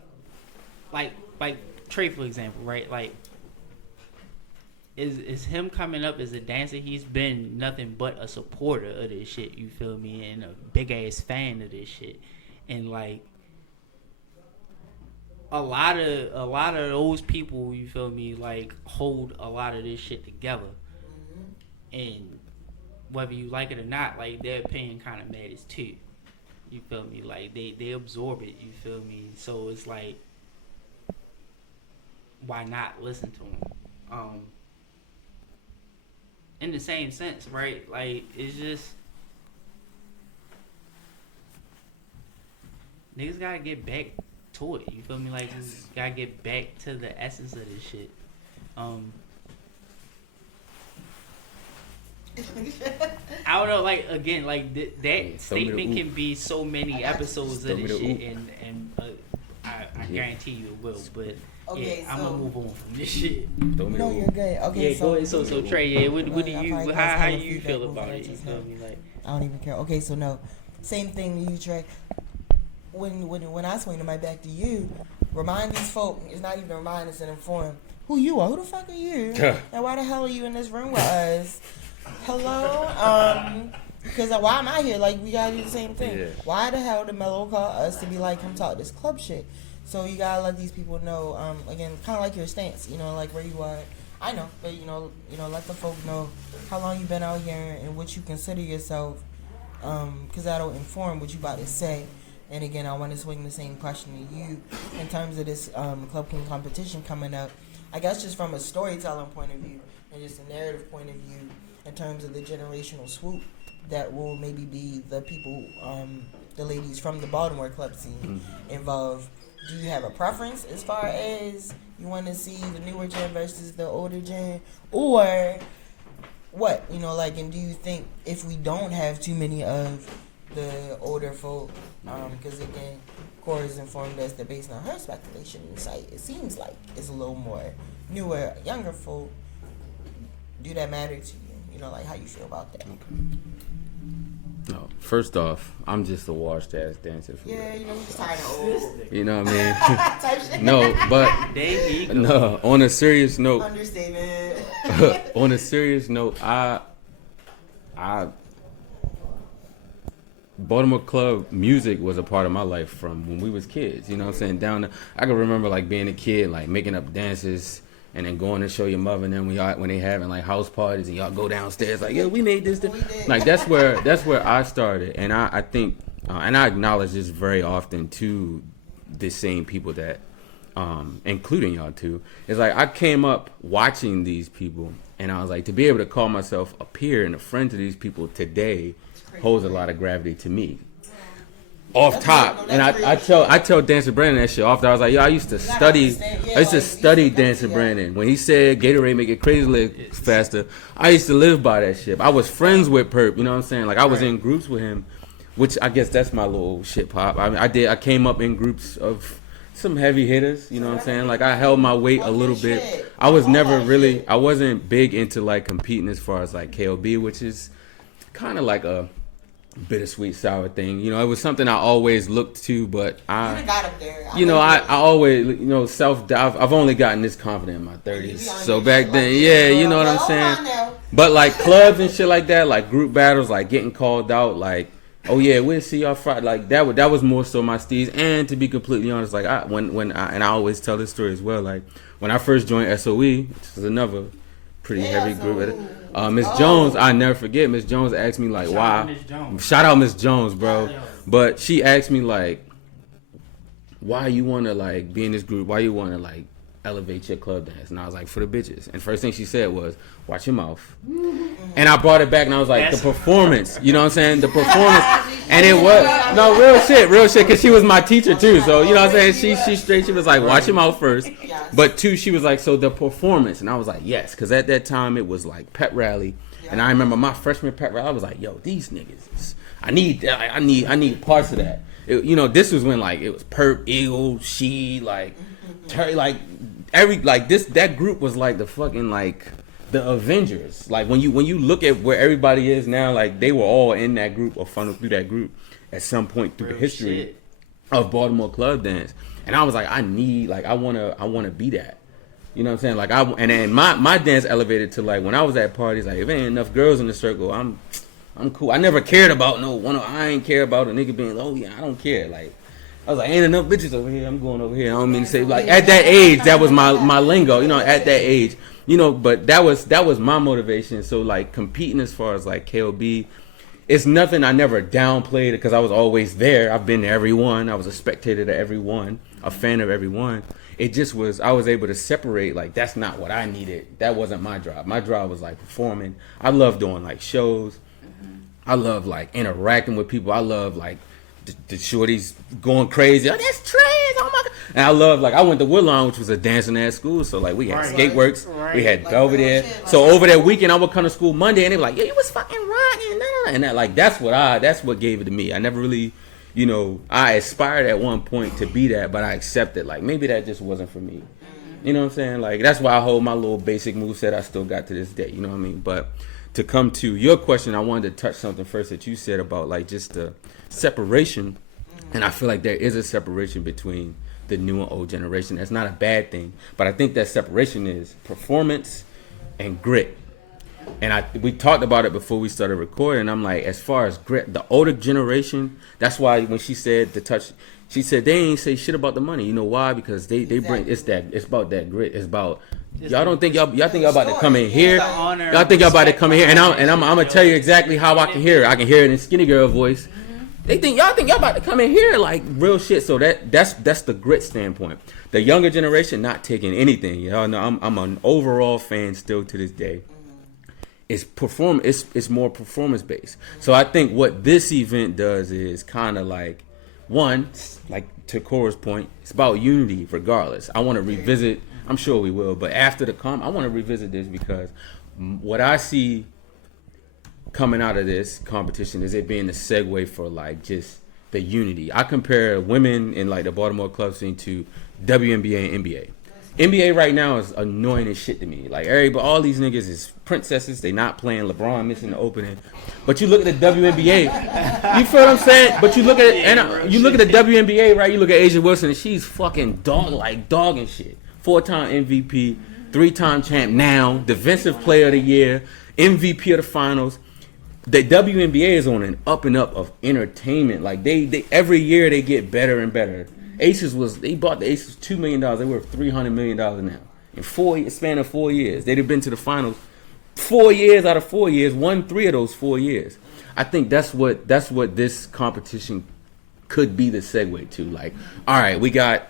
Trey, for example, right? Like, is him coming up as a dancer. He's been nothing but a supporter of this shit. You feel me? And a big ass fan of this shit. And like a lot of those people, you feel me, like hold a lot of this shit together. And whether you like it or not, like their opinion kind of matters too. You feel me? Like they absorb it. You feel me? So it's like, why not listen to them? In the same sense, right? Like it's just niggas gotta get back to it. You feel me? Like just gotta get back to the essence of this shit. I don't know, like again, like that statement can be so many episodes of this shit, and I guarantee you it will. But Okay, yeah, I'm gonna move on from this shit. No, you're good. Okay, Yeah, go ahead. So Trey, yeah, what do you, how you feel about it? You feel me? Like I don't even care. Okay, so no, same thing to you, Trey. When I swing the mic back to you, remind these folk. It's not even a remind, it's an inform who you are. Who the fuck are you? And why the hell are you in this room with us? Hello? Because why am I here? Like, we gotta do the same thing. Yeah. Why the hell did Mello call us to be like, come talk this club shit? So you gotta let these people know, again, kind of like your stance, you know, like where you are. I know, but you know, let the folk know how long you've been out here and what you consider yourself, because that'll inform what you about to say. And again, I want to swing the same question to you in terms of this Club King competition coming up. I guess just from a storytelling point of view and just a narrative point of view, in terms of the generational swoop that will maybe be the people, the ladies from the Baltimore Club scene involved. Do you have a preference as far as you want to see the newer gen versus the older gen, or what? You know, like, and do you think if we don't have too many of the older folk, because again, Cora's informed us that based on her speculation insight, it seems like it's a little more newer, younger folk. Do that matter to you? You know, like how you feel about that? Okay. No, first off, I'm just a washed ass dancer. For Yeah, real. you know, he's tired of old. You know what I mean? Type shit. No, but there you go. no. On a serious note, Understatement. on a serious note, I Baltimore Club music was a part of my life from when we was kids. You know what I'm saying? I can remember like being a kid, like making up dances and then going to show your mother. And then when they having like house parties and y'all go downstairs like, yeah, we made this. Like that's where I started. And I think and I acknowledge this very often to the same people that, including y'all too. It's like I came up watching these people, and I was like, to be able to call myself a peer and a friend to these people today holds a lot of gravity to me. Off top, and I tell Dancer Brandon that shit off. I was like, yo, I used to study Dancer Brandon when he said Gatorade make it crazy legs faster. I used to live by that shit. I was friends with Perp, you know what I'm saying? Like I was in groups with him, which I guess that's my little shit pop. I mean, I came up in groups of some heavy hitters, you know what I'm saying? Like I held my weight a little bit. I wasn't big into like competing as far as like KOB, which is kind of like a bittersweet sour thing. You know, it was something I always looked to, but I got up there. I always, I've only gotten this confident in my 30s. So back then, yeah, you know what I'm saying? But like clubs and shit like that, like group battles, like getting called out, like, oh yeah, we'll see y'all Friday. Like that was more so my steez. And to be completely honest, like I always tell this story as well. Like when I first joined SOE, which is another pretty heavy group. Miss Jones, I never forget. Miss Jones asked me like, why? Shout out Miss Jones, bro. But she asked me like, why you want to like be in this group? Why you want to like elevate your club dance? And I was like, for the bitches. And first thing she said was, watch your mouth. And I brought it back and I was like, the performance. You know what I'm saying? The performance. And it was, no, real shit. Because she was my teacher too. So, you know what I'm saying? She was like, watch your mouth first. But two, she was like, so the performance. And I was like, yes. Because at that time it was like pep rally. And I remember my freshman pep rally, I was like, yo, these niggas, I need parts of that. This was when like it was Perp, Eagle, She, like, Terry, like, that group was like the fucking like the Avengers. Like when you look at where everybody is now, like they were all in that group or funneled through that group at some point through the history of Baltimore club dance. And I was like, I wanna be that. You know what I'm saying? Like and then my dance elevated to like when I was at parties, like if there ain't enough girls in the circle, I'm cool. I never cared about I ain't care about a nigga being I don't care. Like I was like, ain't enough bitches over here. I'm going over here. I don't mean to say like at that age, that was my lingo. You know, at that age, you know. But that was my motivation. So like competing as far as like KOB, it's nothing. I never downplayed it because I was always there. I've been to every one. I was a spectator to every one, a fan of every one. It just was. I was able to separate. Like that's not what I needed. That wasn't my drive. My drive was like performing. I love doing like shows. I love like interacting with people. I love like. The shorties going crazy. Oh, that's trash. Oh my god! And I love like I went to Woodlawn, which was a dancing ass school. So like we had Skateworks, we had Belvedere. So over that weekend, I would come to school Monday, and they were like, "Yeah, you was fucking rocking." And that like that's what gave it to me. I never really, you know, I aspired at one point to be that, but I accepted like maybe that just wasn't for me. You know what I'm saying? Like that's why I hold my little basic moveset I still got to this day. You know what I mean? But to come to your question, I wanted to touch something first that you said about like just the separation, and I feel like there is a separation between the new and old generation. That's not a bad thing, but I think that separation is performance and grit. And we talked about it before we started recording. I'm like, as far as grit, the older generation, that's why when she said she said they ain't say shit about the money. You know why? Because they bring it's about that grit. It's about y'all think y'all about to come in here. Y'all think y'all about to come in here, and I'm gonna tell you exactly how I can hear it. I can hear it in Skinny Girl voice. They think y'all about to come in here like real shit. So that's the grit standpoint. The younger generation not taking anything. Y'all know I'm an overall fan still to this day. It's more performance based. So I think what this event does is kind of like one, like to Cora's point, it's about unity regardless. I want to revisit. I'm sure we will, but after the I want to revisit this because what I see coming out of this competition is it being the segue for like just the unity. I compare women in like the Baltimore Club scene to WNBA and NBA. NBA right now is annoying as shit to me. Like all these niggas is princesses. They not playing. LeBron missing the opening. But you look at the WNBA. You feel what I'm saying? But you look at you look at the WNBA, right? You look at Asia Wilson and she's fucking dogging shit. 4-time MVP, 3-time champ now, defensive player of the year, MVP of the finals. The WNBA is on an up and up of entertainment. Like they every year they get better and better. They bought the Aces $2 million. They worth $300 million now. In span of 4 years. They'd have been to the finals 4 years out of 4 years, won 3 of those 4 years. I think that's what this competition could be the segue to. Like, all right, we got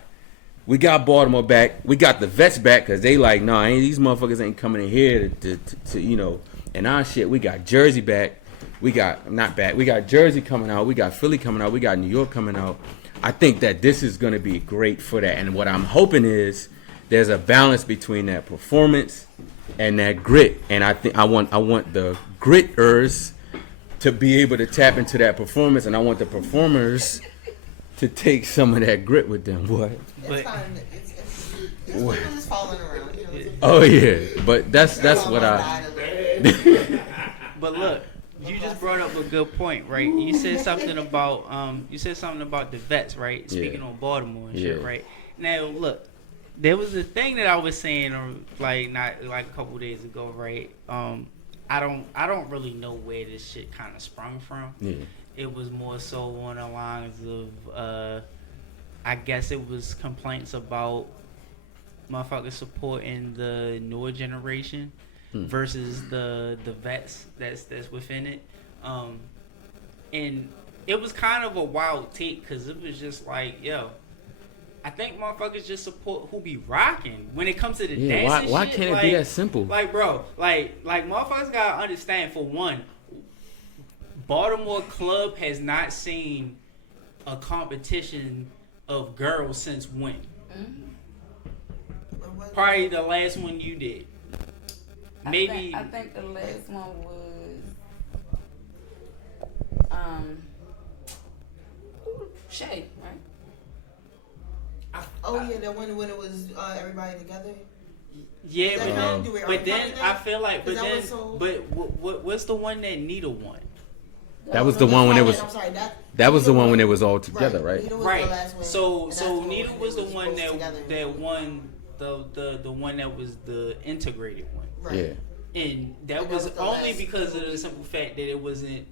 Baltimore back. We got the vets back because they like, nah, these motherfuckers ain't coming in here to you know, and our shit. We got Jersey back. We got Jersey coming out. We got Philly coming out. We got New York coming out. I think that this is going to be great for that. And what I'm hoping is there's a balance between that performance and that grit. And I think I want the gritters to be able to tap into that performance, and I want the performers to take some of that grit with them. What? It's just falling around. You know, oh yeah, but that's what But look, you just brought up a good point, right? You said something about the vets, right? Speaking on Baltimore and shit, right? Now look, there was a thing that I was saying not a couple days ago, right? I don't really know where this shit kind of sprung from. Yeah. It was more so on the lines of I guess it was complaints about motherfuckers supporting the newer generation versus the vets that's within it. And it was kind of a wild take because it was just like, yo, I think motherfuckers just support who be rocking when it comes to the dancing. Why shit. can't it be that simple? Like, bro, like motherfuckers gotta understand, for one, Baltimore Club has not seen a competition of girls since when? Probably the last one you did. Maybe I think the last one was Shay, right? Oh yeah, that one when it was everybody together. Yeah, but then I feel like, what's the one that Nita won? That was the one when it was. That was the one when it was all together, right? Right. So Nita was the one that won the one that was the integrated one. Right. Yeah. And that And was that was the only last because of the simple fact that it wasn't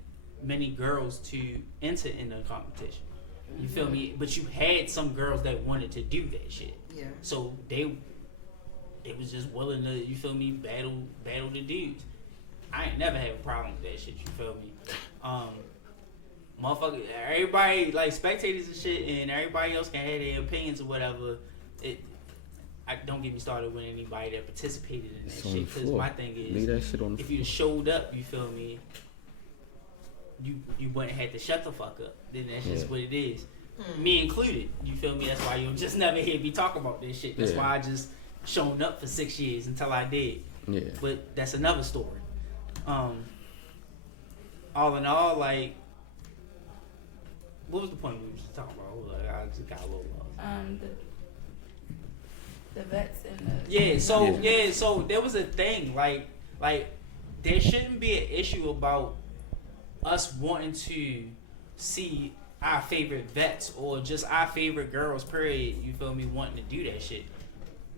many girls to enter in the competition. You feel me? But you had some girls that wanted to do that shit. Yeah. So they was just willing to, you feel me, battle the dudes. I ain't never had a problem with that shit, you feel me? Motherfucker, everybody, like spectators and shit, and everybody else can have their opinions or whatever. Don't get me started with anybody that participated in that shit, because my thing is, that shit on the if you showed up, you feel me, you wouldn't have to shut the fuck up. Then that's just what it is. Me included, you feel me? That's why you'll just never hear me talk about this shit. That's why I just shown up for 6 years until I did. Yeah. But that's another story. All in all, like, what was the point we were just talking about? Hold on, I just got a little lost. The vets and Yeah, so there was a thing, like there shouldn't be an issue about us wanting to see our favorite vets or just our favorite girls, period, you feel me, wanting to do that shit.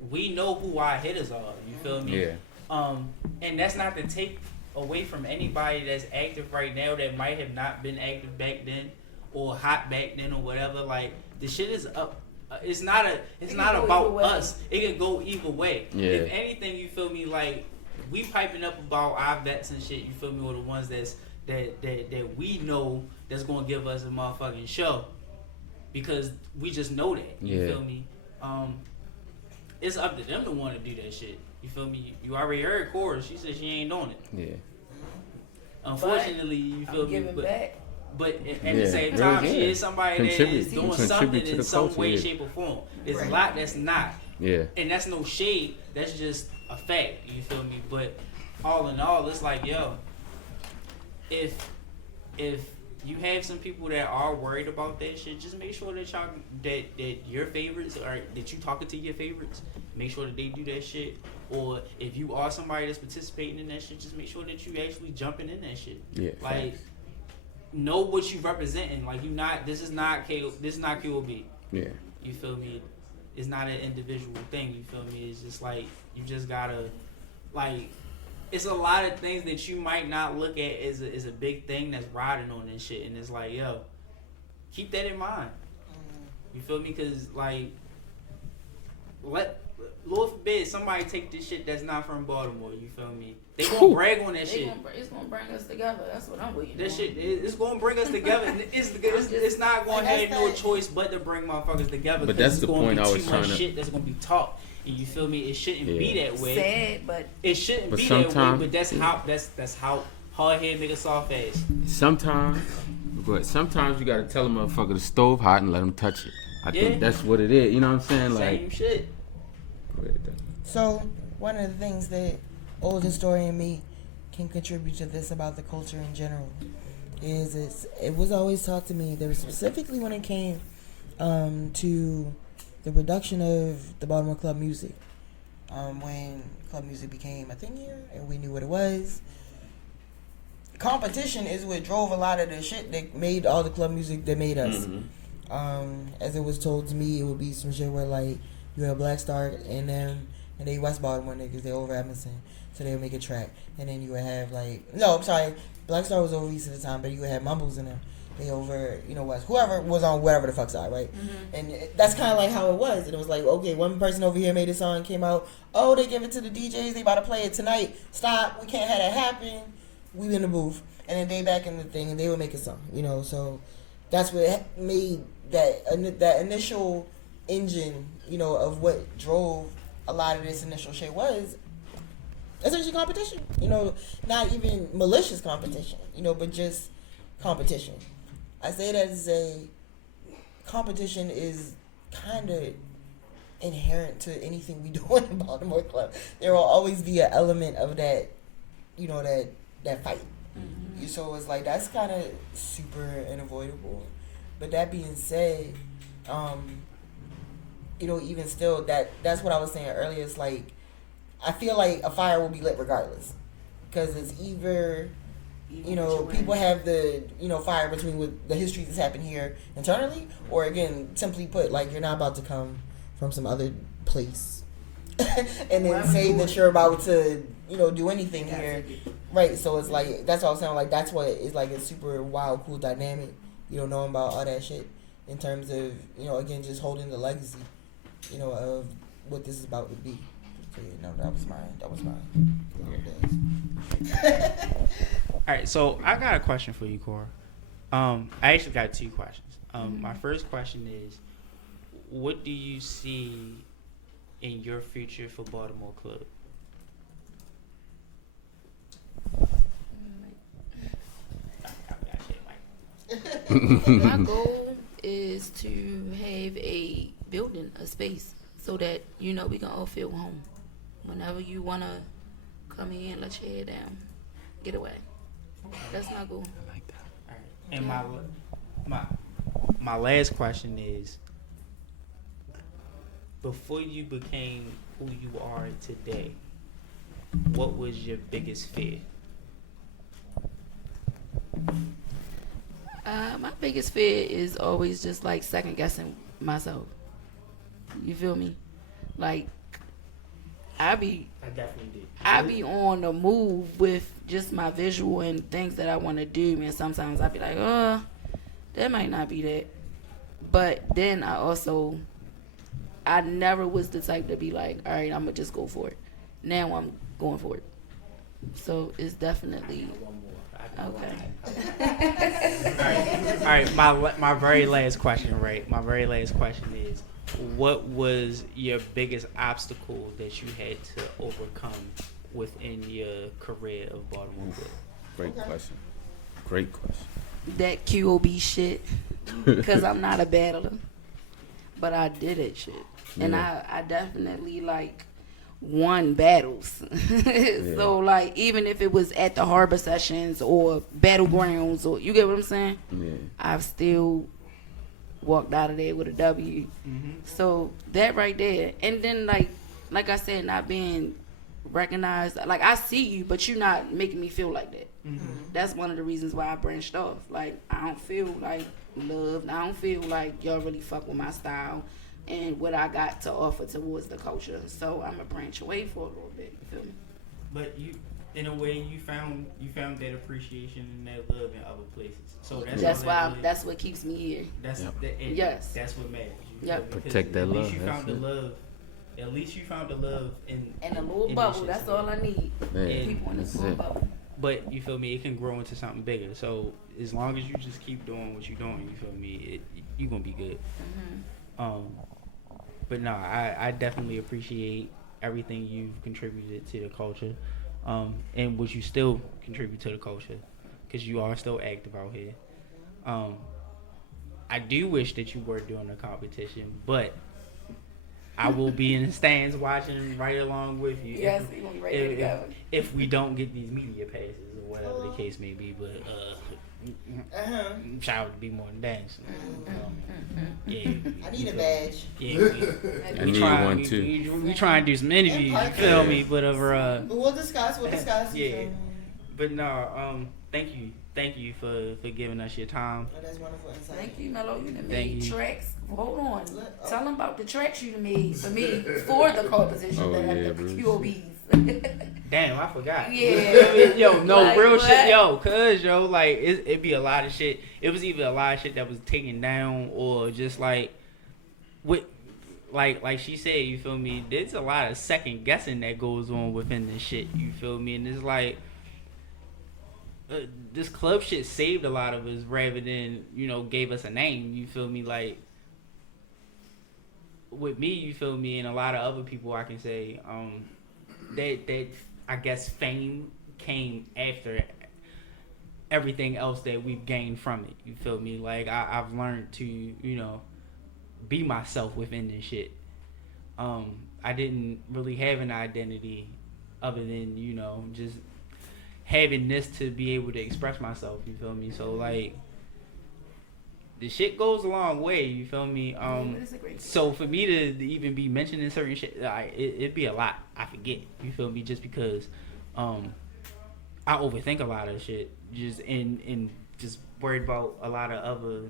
We know who our hitters are, you feel me? Yeah. And that's not to take away from anybody that's active right now that might have not been active back then or hot back then or whatever. Like, the shit is up. It's not about us. It can go either way. Yeah. If anything, you feel me, like, we piping up about our vets and shit, you feel me, or the ones that we know that's gonna give us a motherfucking show. Because we just know that. You feel me? It's up to them to want to do that shit. You feel me? You already heard Cora. She said she ain't doing it. Yeah. Unfortunately, you feel me? But at the same Really time, good. she is somebody that is doing something to in the some culture, way, shape, or form. There's a lot that's not. Yeah. And that's no shade. That's just a fact. You feel me? But all in all, it's like, yo, if you have some people that are worried about that shit, just make sure that y'all that your favorites or that you talking to your favorites, make sure that they do that shit. Or if you are somebody that's participating in that shit, just make sure that you actually jumping in that shit. Yeah. Like, know what you representing. Like, you not. This is not QOB. Yeah. You feel me? It's not an individual thing. You feel me? It's just like you just gotta, like, it's a lot of things that you might not look at as a big thing that's riding on this shit, and it's like, yo, keep that in mind. You feel me? Cause like, Lord forbid somebody take this shit that's not from Baltimore. You feel me? They gonna brag on that shit. It's gonna bring us together. That's what I'm waiting That on. shit, it's gonna bring us together. It's not gonna have no choice but to bring motherfuckers together. But that's the point I was trying to. Shit that's gonna be taught, and you feel me? It shouldn't be that way. Sad, but it shouldn't be that way. But that's how hard head niggas soft ass. Sometimes you gotta tell a motherfucker the stove hot and let them touch it. I think that's what it is. You know what I'm saying? Like, same shit. So one of the things that old historian me can contribute to this about the culture in general is it was always taught to me that specifically when it came to the production of the Baltimore Club music, when club music became a thing here and we knew what it was, competition is what drove a lot of the shit that made all the club music that made us. As it was told to me, it would be some shit where like you had BlkTrza and them and they West Baltimore niggas, they over Edmonton, so they would make a track, and then you would have like, no, I'm sorry, BlkTrza was over East at the time, but you would have Mumbles in them, they over, West, whoever was on whatever the fuck side, right? And that's kind of like how it was, and it was like, okay, one person over here made a song, came out, oh, they give it to the DJs, they about to play it tonight, stop, we can't have that happen, we in the booth, and then they back in the thing, and they would make a song, so that's what made that initial engine, of what drove a lot of this initial shit was essentially competition. Not even malicious competition, but just competition. I say that to say competition is kind of inherent to anything we do in the Baltimore Club. There will always be an element of that, that fight. So it's like, that's kind of super unavoidable. But that being said, even still, that's what I was saying earlier. It's like, I feel like a fire will be lit regardless. Because it's either, people have the, fire between what the history that's happened here internally, or again, simply put, like, you're not about to come from some other place and then Whoever say do that it. you're about to, do anything That's here. it. Right, so it's like, that's what I'm saying, like, that's what it's like a super wild, cool dynamic, knowing about all that shit in terms of, again, just holding the legacy, of what this is about to be. So, yeah, no, that was mine. All right, so I got a question for you, Cora. I actually got two questions. My first question is, what do you see in your future for Baltimore Club? My goal is to have a building, a space, so that we can all feel home. Whenever you wanna come in, let your head down, get away. That's my goal. I like that. All right. And my last question is, before you became who you are today, what was your biggest fear? My biggest fear is always just like second guessing myself. You feel me? Like I definitely did. I be on the move with just my visual and things that I want to do, and sometimes I be like, that might not be that. But then I never was the type to be like, all right, I'm gonna just go for it. Now I'm going for it. So it's definitely okay. All right. My very last question, right? My very last question is, what was your biggest obstacle that you had to overcome within your career of Baltimore Club? Great question. That QOB shit, because I'm not a battler, but I did it shit, and I definitely won battles. So even if it was at the harbor sessions or battlegrounds, or you get what I'm saying, I've still walked out of there with a W. So that right there, and then like I said, not being recognized. Like I see you, but you're not making me feel like that. That's one of the reasons why I branched off. Like I don't feel loved. I don't feel like y'all really fuck with my style and what I got to offer towards the culture. So I'm gonna branch away for a little bit. You feel me? But you, in a way, you found that appreciation and that love in other places. So that's what keeps me here. That's yes. That's what matters. Protect that love. At least you found the love. At least you found the love in a little bubble. That's all I need. People in this little bubble. But you feel me? It can grow into something bigger. So as long as you just keep doing what you're doing, you feel me? You gonna be good. But no, I definitely appreciate everything you've contributed to the culture, and what you still contribute to the culture, because you are still active out here. I do wish that you were doing a competition, but I will be in the stands watching right along with you. Yes, you're gonna be ready to go. If we don't get these media passes or whatever the case may be, but shout out to Be More Than Dance. Yeah, I need a badge. Yeah, I need one too. We try and do some interviews. You feel me? But we'll discuss. Yeah, but no. Thank you for giving us your time. Oh, that's wonderful insight. Thank you, Mello. You done made tracks. Hold on. Tell them about the tracks you done made for me for the competition that had the QOBs. Damn, I forgot. Yeah. Yo, no, like, real what? shit. Yo, cuz, it'd be a lot of shit. It was either a lot of shit that was taken down or just like she said, you feel me? There's a lot of second guessing that goes on within this shit, you feel me? And it's like, this club shit saved a lot of us rather than, gave us a name, you feel me? Like, with me, you feel me, and a lot of other people, I can say, that I guess fame came after everything else that we've gained from it, you feel me? Like, I've learned to, be myself within this shit. I didn't really have an identity other than, just having this to be able to express myself, you feel me? So like the shit goes a long way, you feel me? So for me to even be mentioning certain shit, it'd be a lot I forget, you feel me? Just because I overthink a lot of shit, just and just worried about a lot of other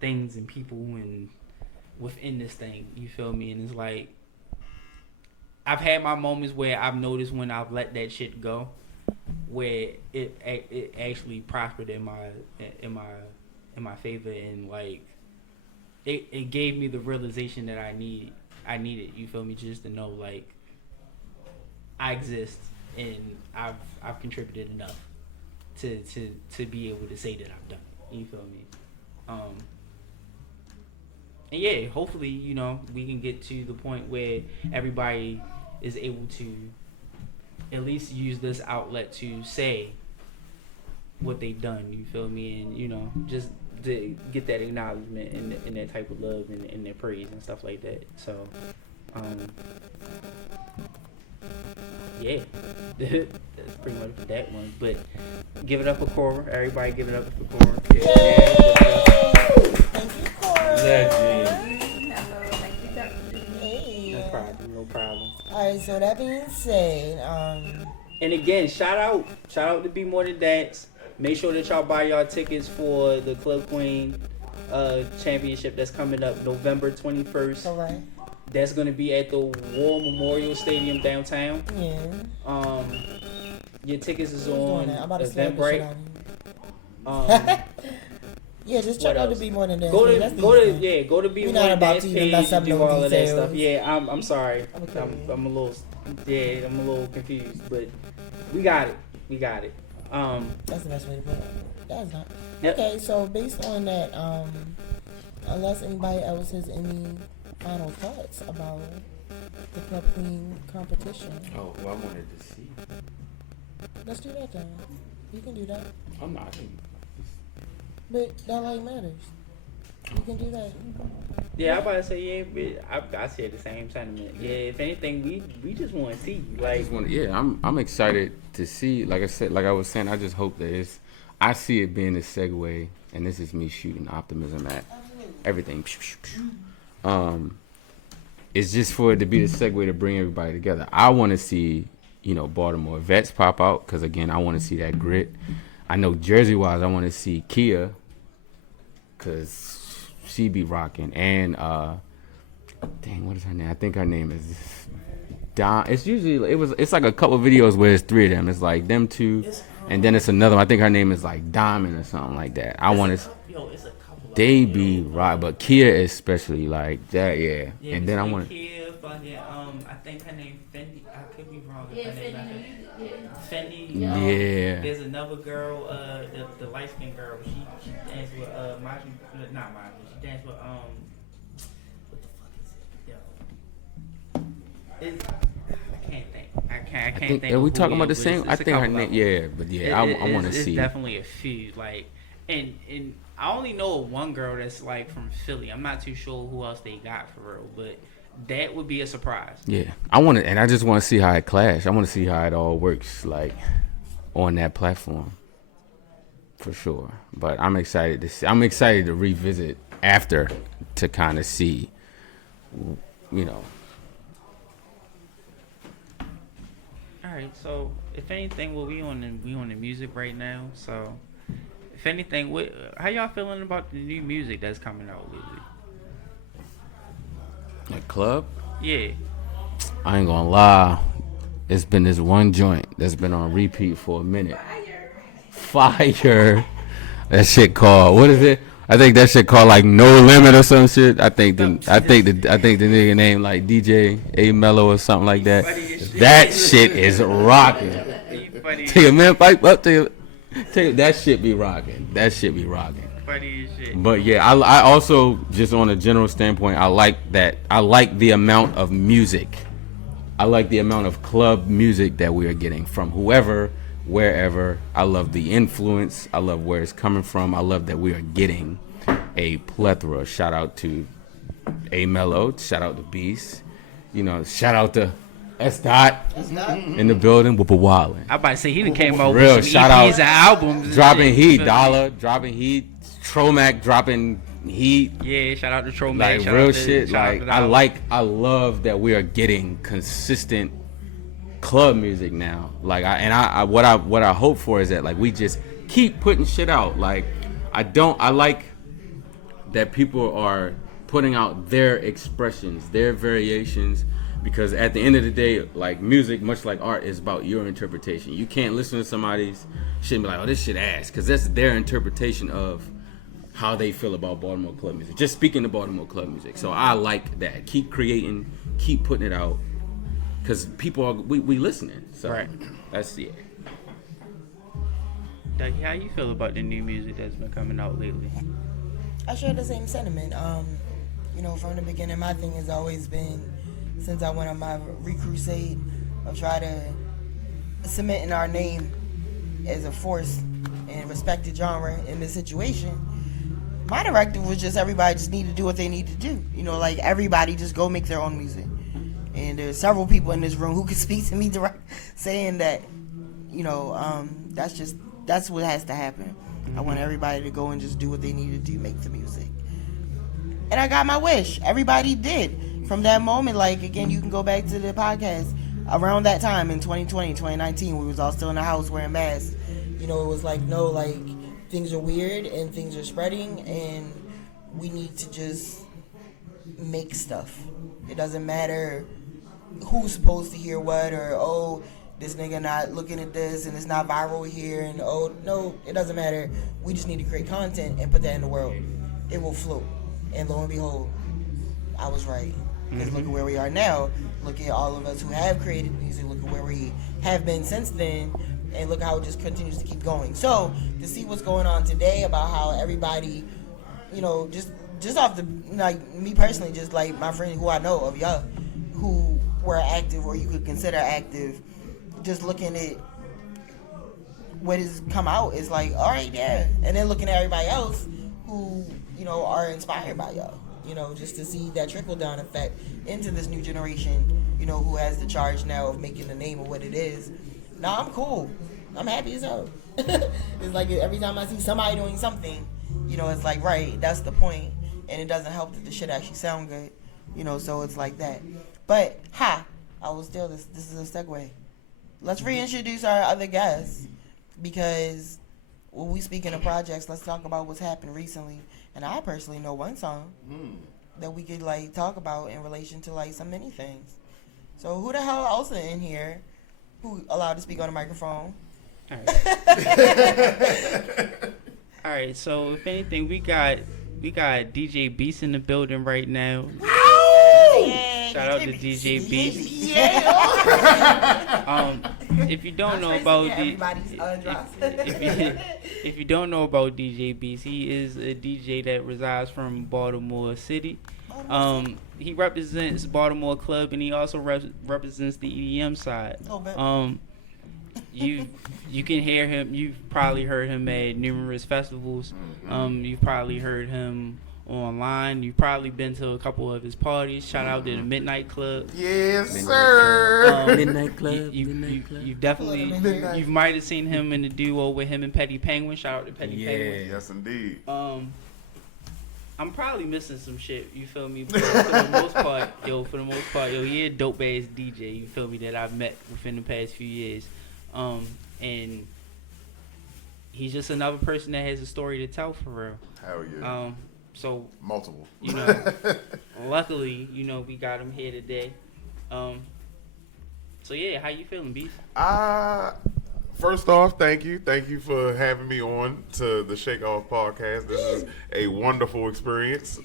things and people and within this thing, you feel me? And it's like I've had my moments where I've noticed when I've let that shit go, where it actually prospered in my favor, and like it gave me the realization that I needed. You feel me? Just to know like I exist and I've contributed enough to be able to say that I've done it. You feel me? And yeah, hopefully, you know, we can get to the point where everybody is able to at least use this outlet to say what they've done. You feel me? And, you know, just to get that acknowledgement and that type of love and that praise and stuff like that. So, yeah, that's pretty much for that one. But give it up for Cora. Everybody give it up for Cora. Yeah. Thank you, Cora. Hello, thank you, Ducky. Hey. No problem. All right, so that being said, And again, shout out to Be More Than Dance. Make sure that y'all buy y'all tickets for the Club Queen championship that's coming up November 21st. all right. That's gonna be at the War Memorial Stadium downtown. Yeah. Your tickets is Who's doing on that? I'm about to slap the shit Eventbrite. out of you. Yeah, just check What out the else? Be More Than Dance. Go That's to decent. go to Be We're More not Than about Dance to even page mess up and do no all of that details. stuff. Yeah, I'm sorry. Okay. I'm a little confused, but we got it. That's the best way to put it. That's not. Yep. Okay, so based on that, unless anybody else has any final thoughts about the Club Queen competition, Oh, well, I wanted to see. let's do that then. You can do that. I'm not. But that like matters. You can do that. Yeah, I'm about to say yeah, but I share the same sentiment. Yeah, if anything, we just want to see you. Like, I'm excited to see. Like I said, like I was saying, I just hope that I see it being a segue, and this is me shooting optimism at everything. It's just for it to be the segue to bring everybody together. I want to see, you know, Baltimore vets pop out because again, I want to see that grit. I know Jersey wise, I want to see Kia because she be rocking, and dang, what is her name? I think her name is Dom. It's like a couple videos where it's three of them. It's like them two, and then it's another one. I think her name is like Diamond or something like that. I want to. They be right, but Kia especially like that, yeah. And then I want to. Kia, fucking, I think her name Fendi. I could be wrong. Yeah, Fendi. Yeah. There's another girl, the light skinned girl. She danced with not Maji. She danced with what the fuck is it? I can't think. I can't think. Are we of who talking it about the is, but same? it's I a think her couple name. of them. Yeah, but yeah, I want to see. It's definitely a few. Like, and I only know of one girl that's like from Philly. I'm not too sure who else they got for real, but that would be a surprise. Yeah, I just want to see how it clash. I want to see how it all works, like on that platform, for sure. But I'm excited to see. I'm excited to revisit after to kind of see, you know. All right. So if anything, we on the music right now. So if anything, how y'all feeling about the new music that's coming out lately? Like club. Yeah. I ain't gonna lie. It's been this one joint that's been on repeat for a minute. Fire. That shit called, what is it? I think that shit called like No Limit or some shit. I think the nigga name like DJ AyyMello or something like that. That shit is rocking. Take a man pipe up to that shit be rocking. That shit be rocking. Funny as shit. But yeah, I also just on a general standpoint, I like the amount of music. I like the amount of club music that we are getting from whoever, wherever. I love the influence. I love where it's coming from. I love that we are getting a plethora. Shout out to AyyMello. Shout out to Beast. You know, shout out to S. Dot in the building with Wildin'. I about to say he done came over Real with some shout EPs out, and albums. and dropping shit, heat. you feel me? Dollar dropping heat. Tromac dropping heat. Yeah, shout out to Tromac. Like shout real out to, shit. shout out Like to I love that we are getting consistent club music now. Like what I hope for is that like we just keep putting shit out. Like I like that people are putting out their expressions, their variations, Because at the end of the day, like music, much like art, is about your interpretation. You can't listen to somebody's shit and be like, oh, this shit ass, because that's their interpretation of how they feel about Baltimore Club music. Just speaking to Baltimore Club music. So I like that. Keep creating, keep putting it out, because people are, we listening. So Right. That's it. Ducky, how you feel about the new music that's been coming out lately? I share the same sentiment. You know, from the beginning, my thing has always been, since I went on my re-crusade of trying to cement in our name as a force and respected genre in this situation, my directive was just everybody just need to do what they need to do. You know, like everybody just go make their own music. And there's several people in this room who can speak to me direct, saying that, you know, that's what has to happen. I want everybody to go and just do what they need to do, make the music. And I got my wish. Everybody did. From that moment, like, again, you can go back to the podcast. Around that time in 2020, 2019, we was all still in the house wearing masks. You know, it was like, no, like, things are weird and things are spreading and we need to just make stuff. It doesn't matter who's supposed to hear what, or, oh, this nigga not looking at this and it's not viral here, and oh, no, it doesn't matter. We just need to create content and put that in the world. It will float. And lo and behold, I was right. Because look at where we are now. Look at all of us who have created music. Look at where we have been since then. And look how it just continues to keep going. So, to see what's going on today about how everybody, you know, just off the, like, me personally, just like my friends who I know of y'all, who were active or you could consider active, just looking at what has come out is like, all right, yeah. And then looking at everybody else who, you know, are inspired by y'all. You know, just to see that trickle-down effect into this new generation, you know, who has the charge now of making the name of what it is. Nah, I'm cool. I'm happy as hell. It's like every time I see somebody doing something, you know, it's like, right, that's the point. And it doesn't help that the shit actually sound good. You know, so it's like that. But, I will still, this is a segue. Let's reintroduce our other guests. Because when we speaking of projects, let's talk about what's happened recently. And I personally know one song that we could, like, talk about in relation to, like, so many things. So who the hell else in here who allowed to speak on the microphone? All right. All right, so if anything, we got DJ Beast in the building right now. Shout out to DJ Beast. If you don't know about if you don't know about DJ Beast, he is a DJ that resides from Baltimore City. He represents Baltimore Club, and he also represents the EDM side. You can hear him. You've probably heard him at numerous festivals. You've probably heard him online. You've probably been to a couple of his parties. Shout out to the Midnight Club. Yes, sir. Midnight Club. You definitely, you might have seen him in the duo with him and Petty Penguin. Shout out to Petty Penguin. Yes, indeed. I'm probably missing some shit. You feel me? But for the most part, he a dope ass DJ. You feel me? That I've met within the past few years, and he's just another person that has a story to tell for real. Hell yeah. So multiple. You know, luckily, you know, we got him here today. So yeah, how you feeling, Beast? First off, thank you for having me on to the ShakeOff Podcast. This is a wonderful experience.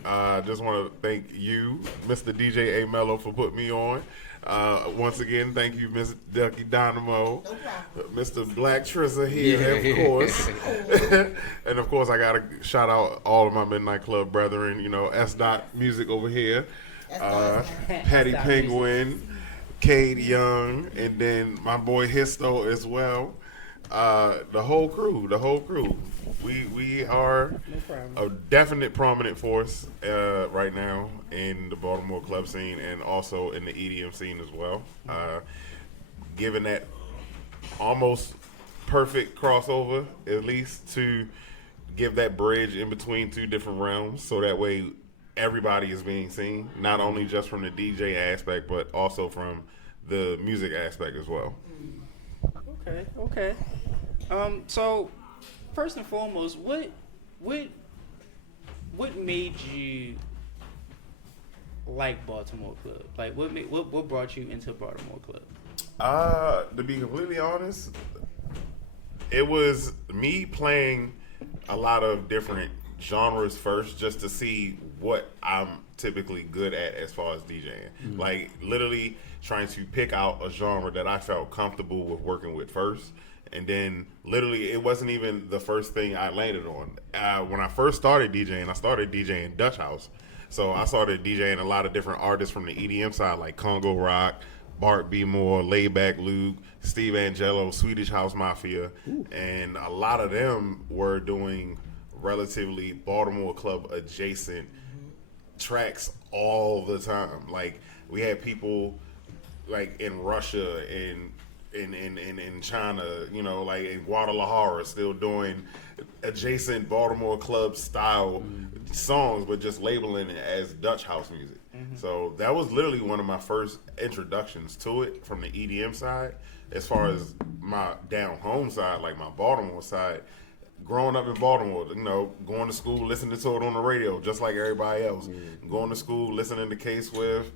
Just want to thank you, Mr. DJ AyyMello, for putting me on. Once again, thank you, Ms. Ducky Dynamo, Mr. BlkTrza here, of course. And of course, I got to shout out all of my Midnight Club brethren, you know, S. Music over here, Patty Penguin, Cade Young, and then my boy Histo as well. The whole crew. We are a definite prominent force right now in the Baltimore club scene and also in the EDM scene as well. Given that almost perfect crossover, at least to give that bridge in between two different realms, so that way everybody is being seen, not only just from the DJ aspect, but also from the music aspect as well. Okay. So first and foremost, what made you like Baltimore Club? Like, what brought you into Baltimore Club? To be completely honest, it was me playing a lot of different genres first, just to see what I'm typically good at as far as DJing. Mm-hmm. Like, literally trying to pick out a genre that I felt comfortable with working with first. And then, literally, it wasn't even the first thing I landed on. When I first started DJing, I started DJing Dutch House. So I started DJing a lot of different artists from the EDM side, like Congo Rock, Bart B. Moore, Laidback Luke, Steve Angelo, Swedish House Mafia. Ooh. And a lot of them were doing relatively Baltimore Club adjacent tracks all the time. Like, we had people like in Russia and in China, you know, like in Guadalajara, still doing adjacent Baltimore Club style songs, but just labeling it as Dutch house music. So that was literally one of my first introductions to it from the EDM side. As far as my down home side, like my Baltimore side, growing up in Baltimore, you know, going to school, listening to it on the radio, just like everybody else. Going to school, listening to K-Swift,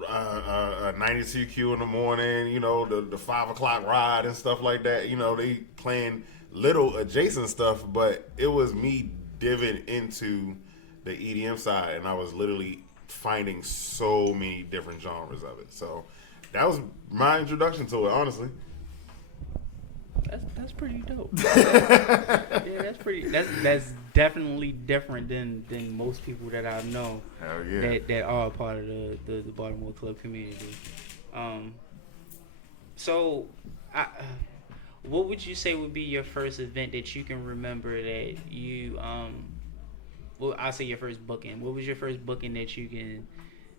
92Q in the morning, you know, the 5 o'clock ride and stuff like that. You know, they playing little adjacent stuff, but it was me diving into the EDM side, and I was literally finding so many different genres of it. So that was my introduction to it, honestly. That's pretty dope. Yeah, that's definitely different than most people that I know. Hell yeah. That are part of the Baltimore Club community. So what would you say would be your first event that you can remember that you well, I'll say your first booking. What was your first booking that you can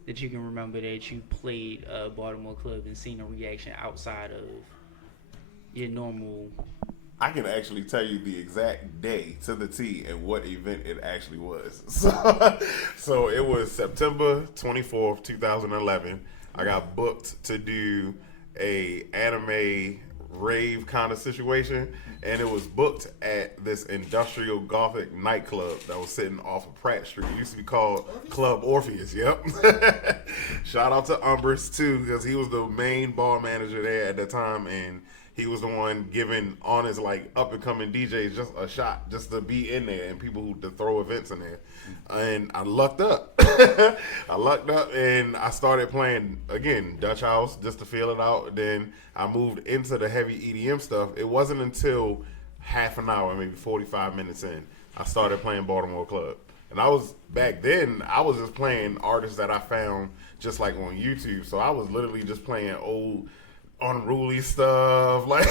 remember that you played Baltimore Club and seen a reaction outside of your normal? I can actually tell you the exact day to the T and what event it actually was. So it was September 24th, 2011. I got booked to do a anime rave kind of situation, and it was booked at this industrial gothic nightclub that was sitting off of Pratt Street. It used to be called Club Orpheus. Yep. Shout out to Umbris too, because he was the main bar manager there at the time, and he was the one giving honest, like, up and coming DJs just a shot, just to be in there, and people who to throw events in there. And I lucked up. And I started playing again Dutch house just to feel it out. Then I moved into the heavy EDM stuff. It wasn't until half an hour, maybe 45 minutes in, I started playing Baltimore Club. And I was back then, I was just playing artists that I found just like on YouTube. So I was literally just playing old Unruly stuff. Like,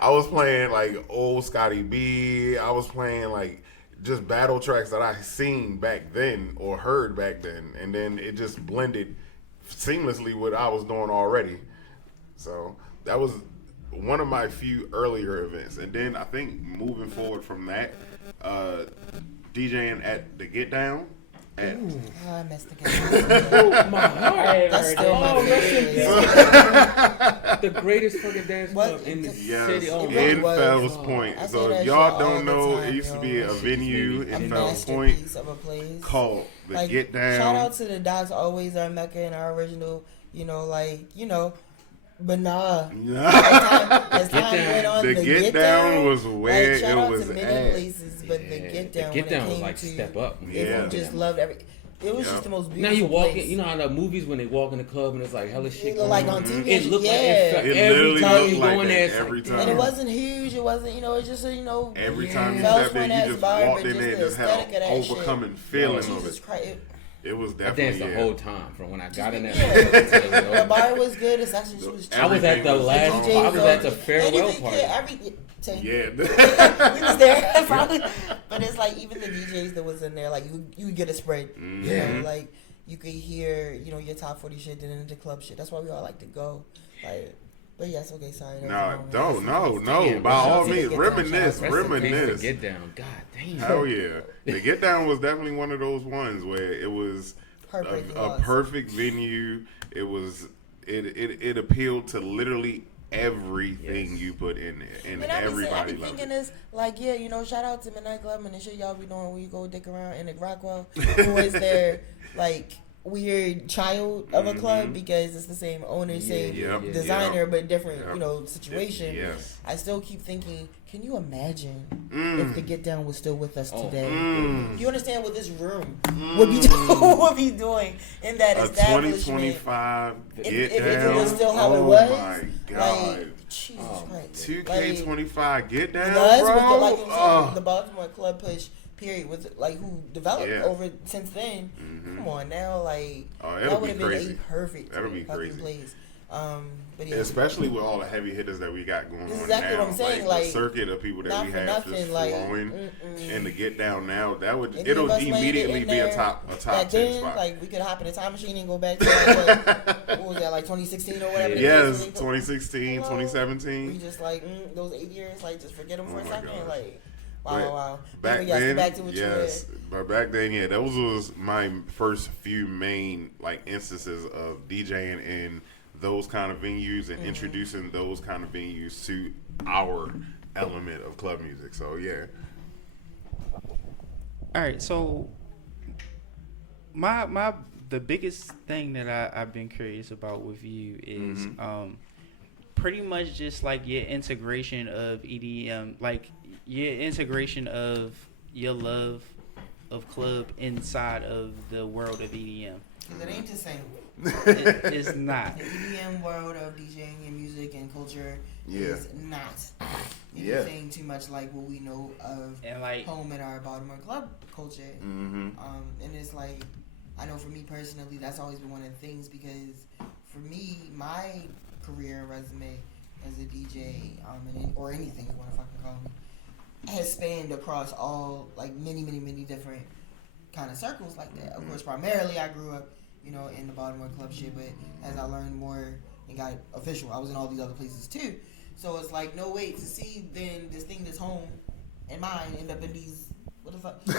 I was playing like old Scotty B. I was playing like just battle tracks that I seen back then or heard back then, and then it just blended seamlessly with what I was doing already. So that was one of my few earlier events. And then I think moving forward from that, DJing at the Get Down. I missed the game. My heart. That's still my favorite. The greatest fucking dance club in the city. Oh, in was. Fells Point. I So say if that y'all shit don't all the know, time, it used to be yo. a venue in A Fells Point masterpiece of a place. called the Like, Get Down. shout out to the Docs, always our Mecca and our original, but nah. As time went on, The Get Down was where like, shout it out was to many at. places, but the Get Down, The Get Down when it was came like to, step up. Yeah. everyone just loved every. It was just the most beautiful. Now you walk place. in, you know how the movies when they walk in the club and it's like hella shit. It looked like on TV. It looked like It every literally time looked you like go in that there. It's every like, time. And it wasn't huge. It wasn't, it's just Every time you Fells stepped in, Point you ass just bar, walked but in there and the just had aesthetic of an that shit. overcoming feeling of Jesus it. Christ. It was I definitely danced the whole time from when I got in there. The bar was good. The section was I was at the last. I was at the farewell party. Yeah. We was there probably, but it's like even the DJs that was in there, like you would get a spread. Like you could hear, your top 40 shit, then into club shit. That's why we all like to go. Like, but yes, okay, sorry. No. By all means, reminisce. Get Down. God damn. Hell yeah. The Get Down was definitely one of those ones where it was a perfect venue. It was it appealed to literally everything you put in there, and everybody loved thinking it. is like, shout out to Midnight Club and the shit y'all be doing when you go dick around in the Rockwell. Who was there, like weird child of a club because it's the same owner, same designer, but different, situation. Yes. I still keep thinking, can you imagine if the Get Down was still with us today? Do you understand what this room would be doing in that establishment? 2025 if it was still how it was. Oh my God. Like, Jesus Christ. 2K25 Get Down, us bro. was the Baltimore Club push. Period, was like who developed over since then. Come on now, like that would have been a perfect fucking place. But yeah, especially with all the heavy hitters that we got going on exactly now. what I'm saying. Like the circuit of people that we have just flowing, and to Get Down now, it'll immediately be a top 10 spot. Like we could hop in a time machine and go back to like, what was that, like 2016 or whatever? Yes, 2016, 2017. We just like those 8 years, like just forget them for a second, gosh. like. Wow. Back then, but back then, those was my first few main like instances of DJing in those kind of venues and introducing those kind of venues to our element of club music. So yeah. All right, so the biggest thing that I've been curious about with you is pretty much just like your integration of EDM, like your integration of your love of club inside of the world of EDM. Because it ain't the same. It's not. The EDM world of DJing and music and culture is not anything too much like what we know of and like home in our Baltimore Club culture. And it's like, I know for me personally, that's always been one of the things, because for me, my career and resume as a DJ, or anything you want to fucking call me, has spanned across all, like, many different kind of circles like that. Of course, primarily I grew up, in the Baltimore Club shit, but as I learned more and got official, I was in all these other places too. So it's like, no way to see then this thing that's home and mine end up in these, what the fuck, in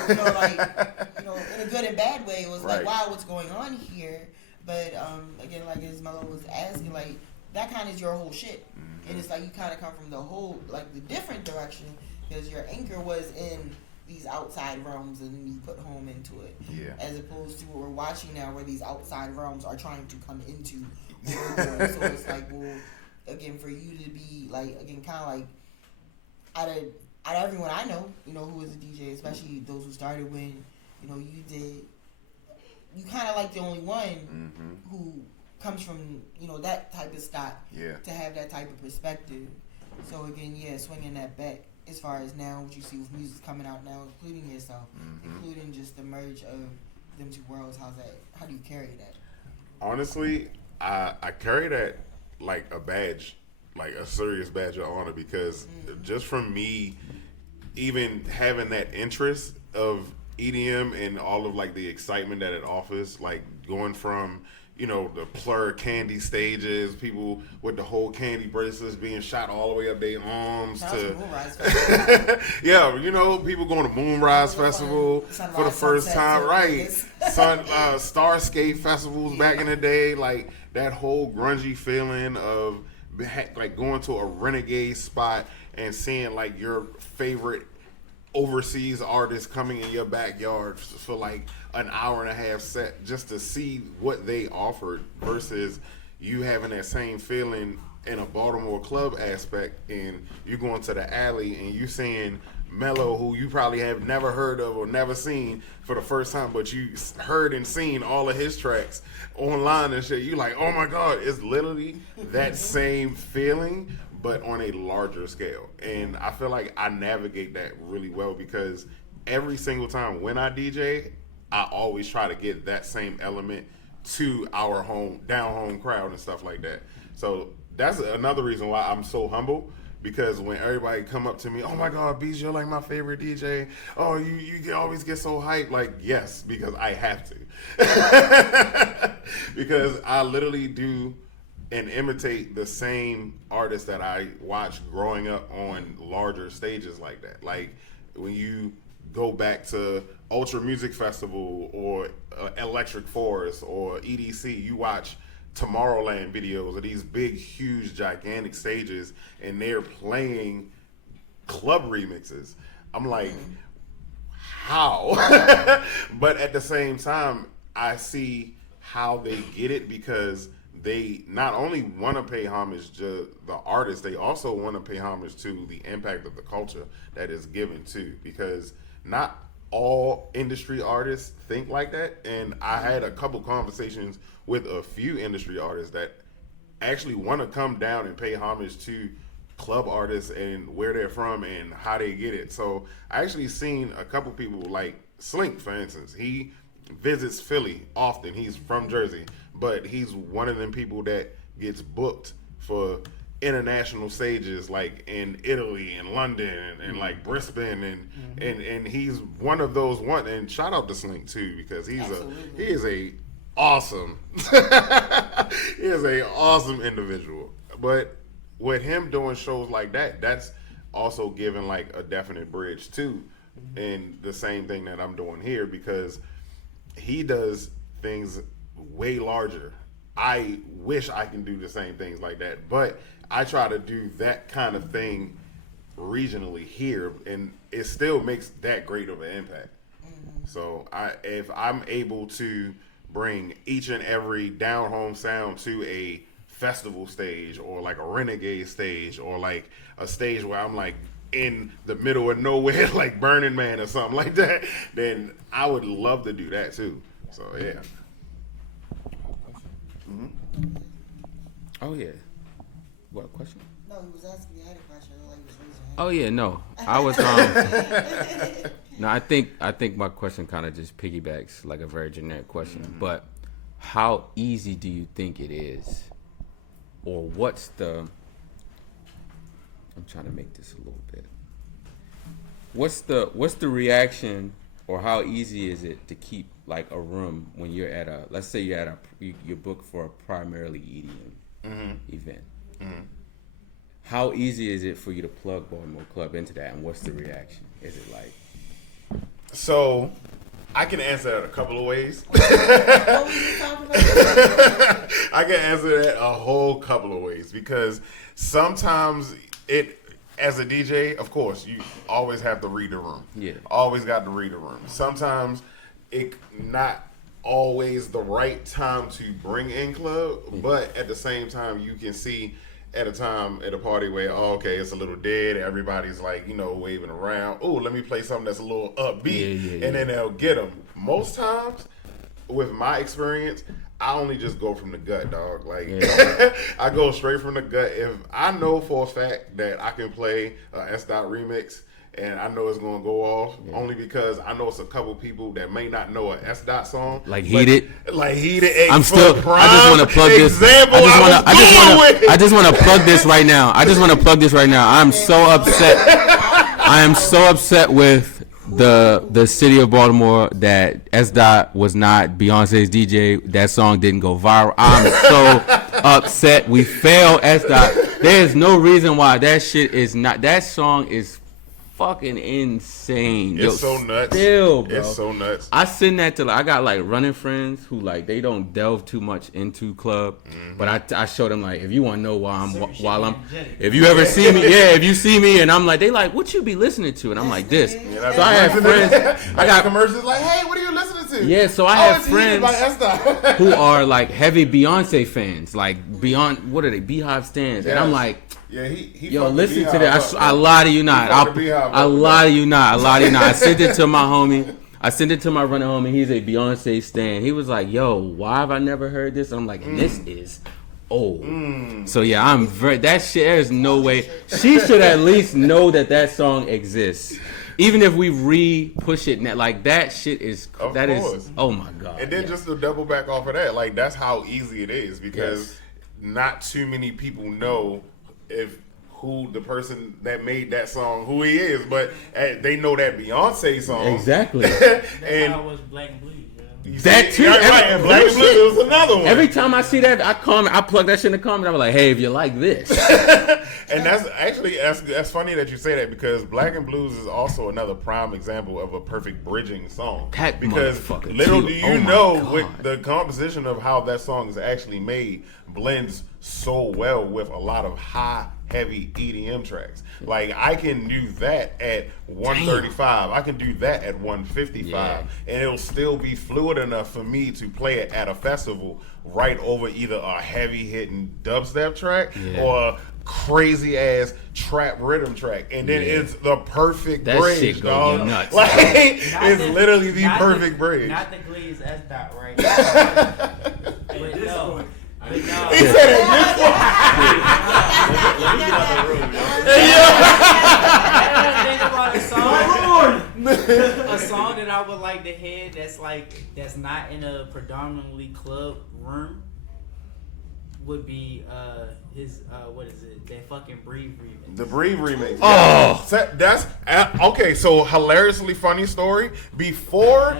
a good and bad way. It was like, wow, what's going on here? But again, like as Mello was asking, like that kind of is your whole shit, and it's like you kind of come from the whole, like the different direction, because your anchor was in these outside realms and then you put home into it. Yeah. As opposed to what we're watching now, where these outside realms are trying to come into what we're doing. So it's like, well, again, for you to be like, again, kind of like out of everyone I know, who is a DJ, especially those who started when, you kind of like the only one who comes from, that type of stock to have that type of perspective. So again, swinging that back as far as now what you see with music coming out now, including yourself, including just the merge of them two worlds. How do you carry that? Honestly, I carry that like a badge, like a serious badge of honor, because just from me even having that interest of EDM and all of like the excitement that it offers, like going from the BlkTrza candy stages, people with the whole candy bracelets being shot all the way up their arms to people going to Moonrise Festival for the first time, right? Starscape festivals back in the day, like that whole grungy feeling of like going to a renegade spot and seeing like your favorite overseas artists coming in your backyard for like an hour and a half set just to see what they offered, versus you having that same feeling in a Baltimore club aspect, and you going to the alley and you seeing Mello, who you probably have never heard of or never seen, for the first time, but you heard and seen all of his tracks online and shit. You like, oh my God, it's literally that same feeling, but on a larger scale. And I feel like I navigate that really well, because every single time when I DJ, I always try to get that same element to our down home crowd and stuff like that. So that's another reason why I'm so humble, because when everybody come up to me, oh my God, BJ, you're like my favorite DJ. Oh, you always get so hyped. Like, yes, because I have to. Because I literally do and imitate the same artists that I watched growing up on larger stages like that. Like when you go back to Ultra Music Festival or Electric Forest or EDC, you watch Tomorrowland videos of these big, huge, gigantic stages, and they're playing club remixes. I'm like, how? But at the same time, I see how they get it, because they not only want to pay homage to the artist, they also want to pay homage to the impact of the culture that is given too, because not all industry artists think like that. And I had a couple conversations with a few industry artists that actually want to come down and pay homage to club artists and where they're from and how they get it. So I actually seen a couple people like Slink, for instance. He visits Philly often. He's from Jersey, but he's one of them people that gets booked for international stages like in Italy and London and like Brisbane and he's one of those one. And shout out to Slink too, because he is a awesome he is a awesome individual. But with him doing shows like that, that's also giving like a definite bridge too, and the same thing that I'm doing here, because he does things way larger. I wish I can do the same things like that, but I try to do that kind of thing regionally here, and it still makes that great of an impact. So if I'm able to bring each and every down home sound to a festival stage or like a renegade stage or like a stage where I'm like in the middle of nowhere like Burning Man or something like that, then I would love to do that too. So yeah. Oh yeah. What question? No, he was asking me. I had a question. Like he was raising hand. Oh yeah, no. I was no, I think my question kind of just piggybacks like a very generic question. But how easy do you think it is, or what's the? I'm trying to make this a little bit. What's the reaction, or how easy is it to keep like a room when you're at a, let's say you're booked for a primarily EDM event. How easy is it for you to plug Baltimore Club into that, and what's the reaction? Is it like? So I can answer that a couple of ways. What were you talking about? I can answer that a whole couple of ways, because sometimes as a DJ, of course, you always have to read the room. Yeah. Always got to read the room. Sometimes it not always the right time to bring in club, but at the same time you can see at a time at a party where, okay, it's a little dead, everybody's like, waving around. Oh, let me play something that's a little upbeat, and then they'll get them. Most times, with my experience, I only just go from the gut, dog. Like, I go straight from the gut. If I know for a fact that I can play a S. remix, and I know it's going to go off, only because I know it's a couple people that may not know a S. song. Like Heated. I'm still. I just want to plug this. I just want to plug this right now. I'm so upset. I am so upset with the city of Baltimore that S. was not Beyonce's DJ. That song didn't go viral. I'm so upset. We failed S. There's no reason why that shit is not. That song is fucking insane. It's so nuts. Still, bro. It's so nuts. I send that to I got like running friends who like they don't delve too much into club, but I show them like, if you want to know if you ever see me, if you see me and I'm like, they like, what you be listening to? And I'm like, this. Yeah, so I have friends. I got commercials like, hey, what are you listening to? Yeah, so I have friends who are like heavy Beyonce fans, like beyond, what are they, Beehive stands, and I'm like, yo, listen to that. I lie to you not. I lie to you not. I sent it to my homie. I sent it to my running homie. He's a Beyonce stan. He was like, yo, why have I never heard this? I'm like, and this is old. So yeah, that shit, there's no way. She should at least know that song exists. Even if we re-push it, like that shit is, of course. Oh my God. And then just to double back off of that, like that's how easy it is, because not too many people know who the person that made that song, who he is, but they know that Beyonce song. Exactly. And how it was Black and Blue. That too. And Black and Blue was another one. Every time I see that, I plug that shit in the comment. I'm like, hey, if you like this. And that's actually that's funny that you say that, because Black and Blues is also another prime example of a perfect bridging song. That because motherfucker little too. do you know with the composition of how that song is actually made, blends so well with a lot of heavy EDM tracks. Like I can do that at 135. I can do that at 155, and it'll still be fluid enough for me to play it at a festival right over either a heavy hitting dubstep track or a crazy ass trap rhythm track, and then it's the perfect bridge, shit dog. Nuts. Like it's literally the perfect bridge. Not the Glaze S dot right. But no. He said it. A song that I would like to hear that's not in a predominantly club room would be his what is it? That fucking Breathe remix. The Breathe remix. Oh, that's okay. So hilariously funny story. Before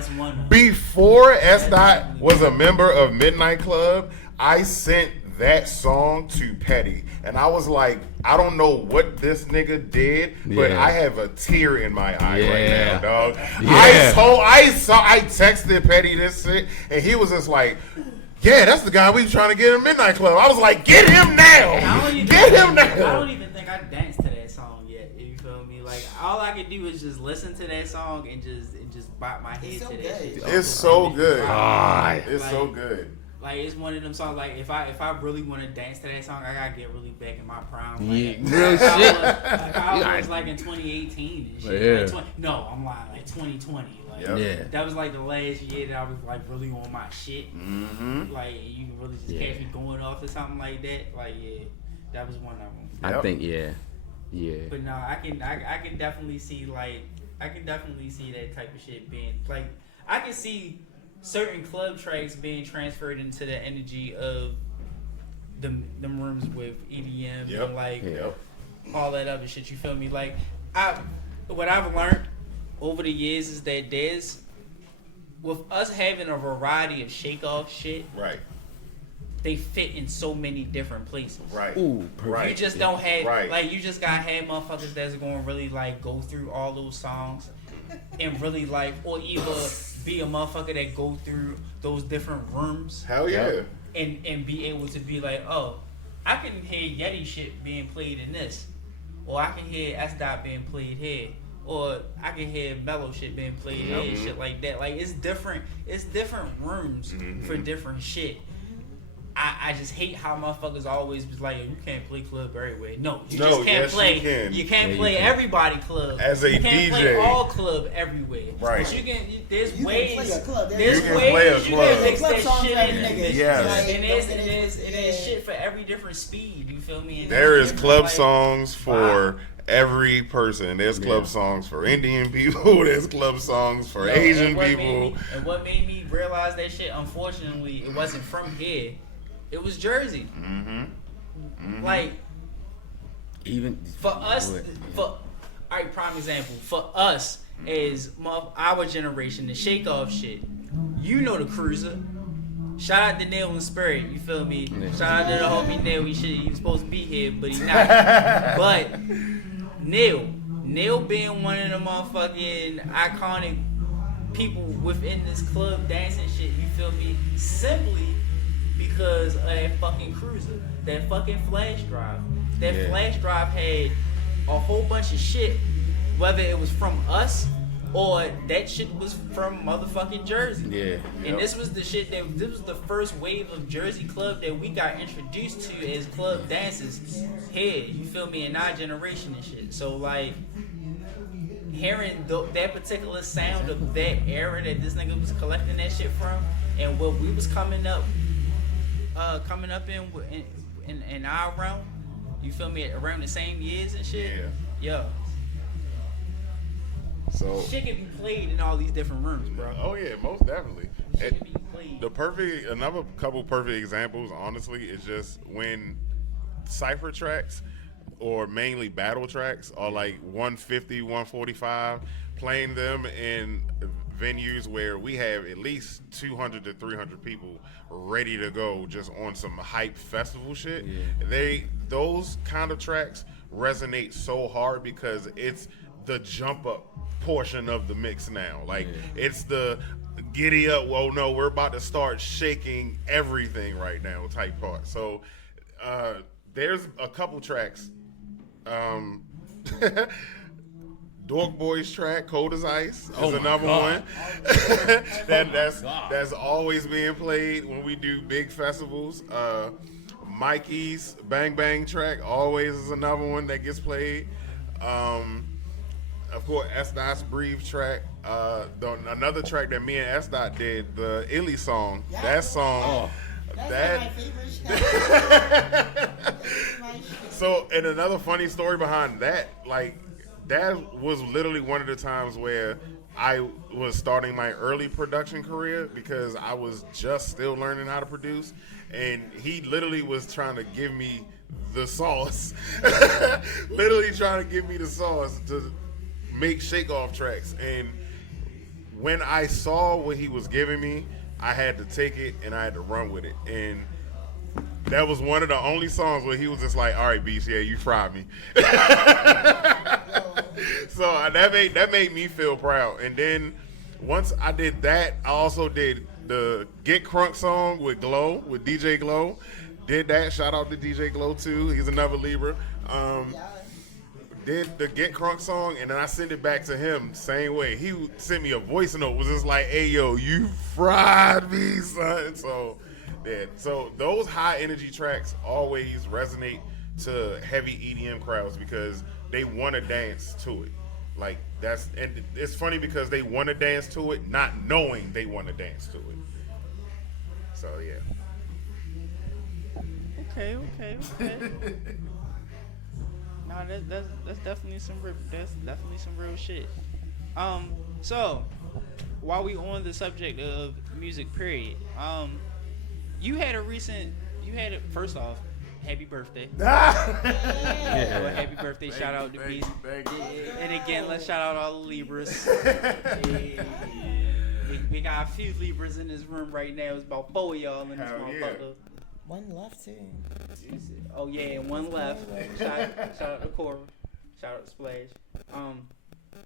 S. Dot was a member of Midnight Club, I sent that song to Petty, and I was like, I don't know what this nigga did, but I have a tear in my eye right now, dog. I texted Petty this shit, and he was just like, yeah, that's the guy we was trying to get in Midnight Club. I was like, get him now! Get him now! I don't even think I danced to that song yet. You feel me? Like all I could do is just listen to that song and just bop my head to that shit. It's so good. It's Like, so good. Like it's one of them songs. Like if I really want to dance to that song, I gotta get really back in my prime. Like, real shit. I was like in 2018 and shit. Like I'm lying. Like 2020. Like that was like the last year that I was like really on my shit. Mm-hmm. Like you can really just catch me going off or something like that. Like that was one of them. I think But no, I can definitely see that type of shit being like I can see certain club tracks being transferred into the energy of them rooms with EDM and like all that other shit. You feel me? Like what I've learned over the years is that there's with us having a variety of ShakeOff shit. Right. They fit in so many different places. Right. Ooh, right. You just don't have like you just gotta have motherfuckers that's gonna really like go through all those songs and really like or either be a motherfucker that go through those different rooms. Hell yeah. And be able to be like, oh, I can hear Yeti shit being played in this. Or I can hear S. Dot being played here. Or I can hear Mellow shit being played here, shit like that. Like it's different rooms for different shit. I just hate how motherfuckers always be like, you can't play club everywhere. No, you just can't play. You can't play everybody club. As a you can't DJ, play all club everywhere. Right. But you can. There's You ways. can play a club. There's You can ways play a you club. can mix Club that songs shit every in. nigga. Yes. And there's shit for every different speed. You feel me? And there there's is different, club like, songs for every person. There's club songs for Indian people. There's club songs for Asian people. And what made me realize that shit, unfortunately, it wasn't from here. It was Jersey. Like, even for us, alright, prime example. For us, as our generation, the ShakeOff shit, you know the Cruiser. Shout out to Neal and Spirit, you feel me? Shout out to the homie Neal. He was supposed to be here, but he not. But Neal being one of the motherfucking iconic people within this club dancing shit, you feel me? Simply because of that fucking Cruiser, that fucking flash drive. That flash drive had a whole bunch of shit, whether it was from us or that shit was from motherfucking Jersey. Yeah. And this was the shit this was the first wave of Jersey club that we got introduced to as club dancers here, you feel me, in our generation and shit. So like hearing that particular sound of that era that this nigga was collecting that shit from and what we was coming up in our realm, you feel me, around the same years and shit. Yeah. So shit can be played in all these different rooms, bro. Oh yeah, most definitely. Shit can be played. Another couple perfect examples, honestly, is just when cypher tracks or mainly battle tracks are like 150, 145, playing them in venues where we have at least 200 to 300 people ready to go just on some hype festival shit. Those kind of tracks resonate so hard because it's the jump up portion of the mix now. Like it's the giddy up. Well, no, we're about to start shaking everything right now type part. So there's a couple tracks. Dork Boys track, Cold as Ice, is another one. that's always being played when we do big festivals. Mikey's Bang Bang track always is another one that gets played. Of course, S. Dot's Breathe track. Another track that me and S. Dot did, the Illy song. Yeah. That song. That's my favorite shit. So, and another funny story behind that, like, that was literally one of the times where I was starting my early production career because I was just still learning how to produce, and he literally was trying to give me the sauce. Literally trying to give me the sauce to make ShakeOff tracks. And when I saw what he was giving me, I had to take it and I had to run with it. And that was one of the only songs where he was just like, all right, Beast, yeah, you fried me. So that made me feel proud. And then once I did that, I also did the Get Crunk song with Glow, with DJ Glow. Did that. Shout out to DJ Glow too. He's another Libra. Did the Get Crunk song, and then I sent it back to him same way. He sent me a voice note. Was just like, hey, yo, you fried me, son. So, yeah. So those high energy tracks always resonate to heavy EDM crowds because they want to dance to it. Like, and it's funny because they want to dance to it, not knowing they want to dance to it. So, yeah. Okay. No, that's definitely some real shit. So while we on the subject of music, period, first off, happy birthday. Happy birthday, shout out to Beast. And again, let's shout out all the Libras. We got a few Libras in this room right now. It's about 4 of y'all in this motherfucker. One left too. Oh yeah, and one left. Shout out to Cora. Shout out to Splash.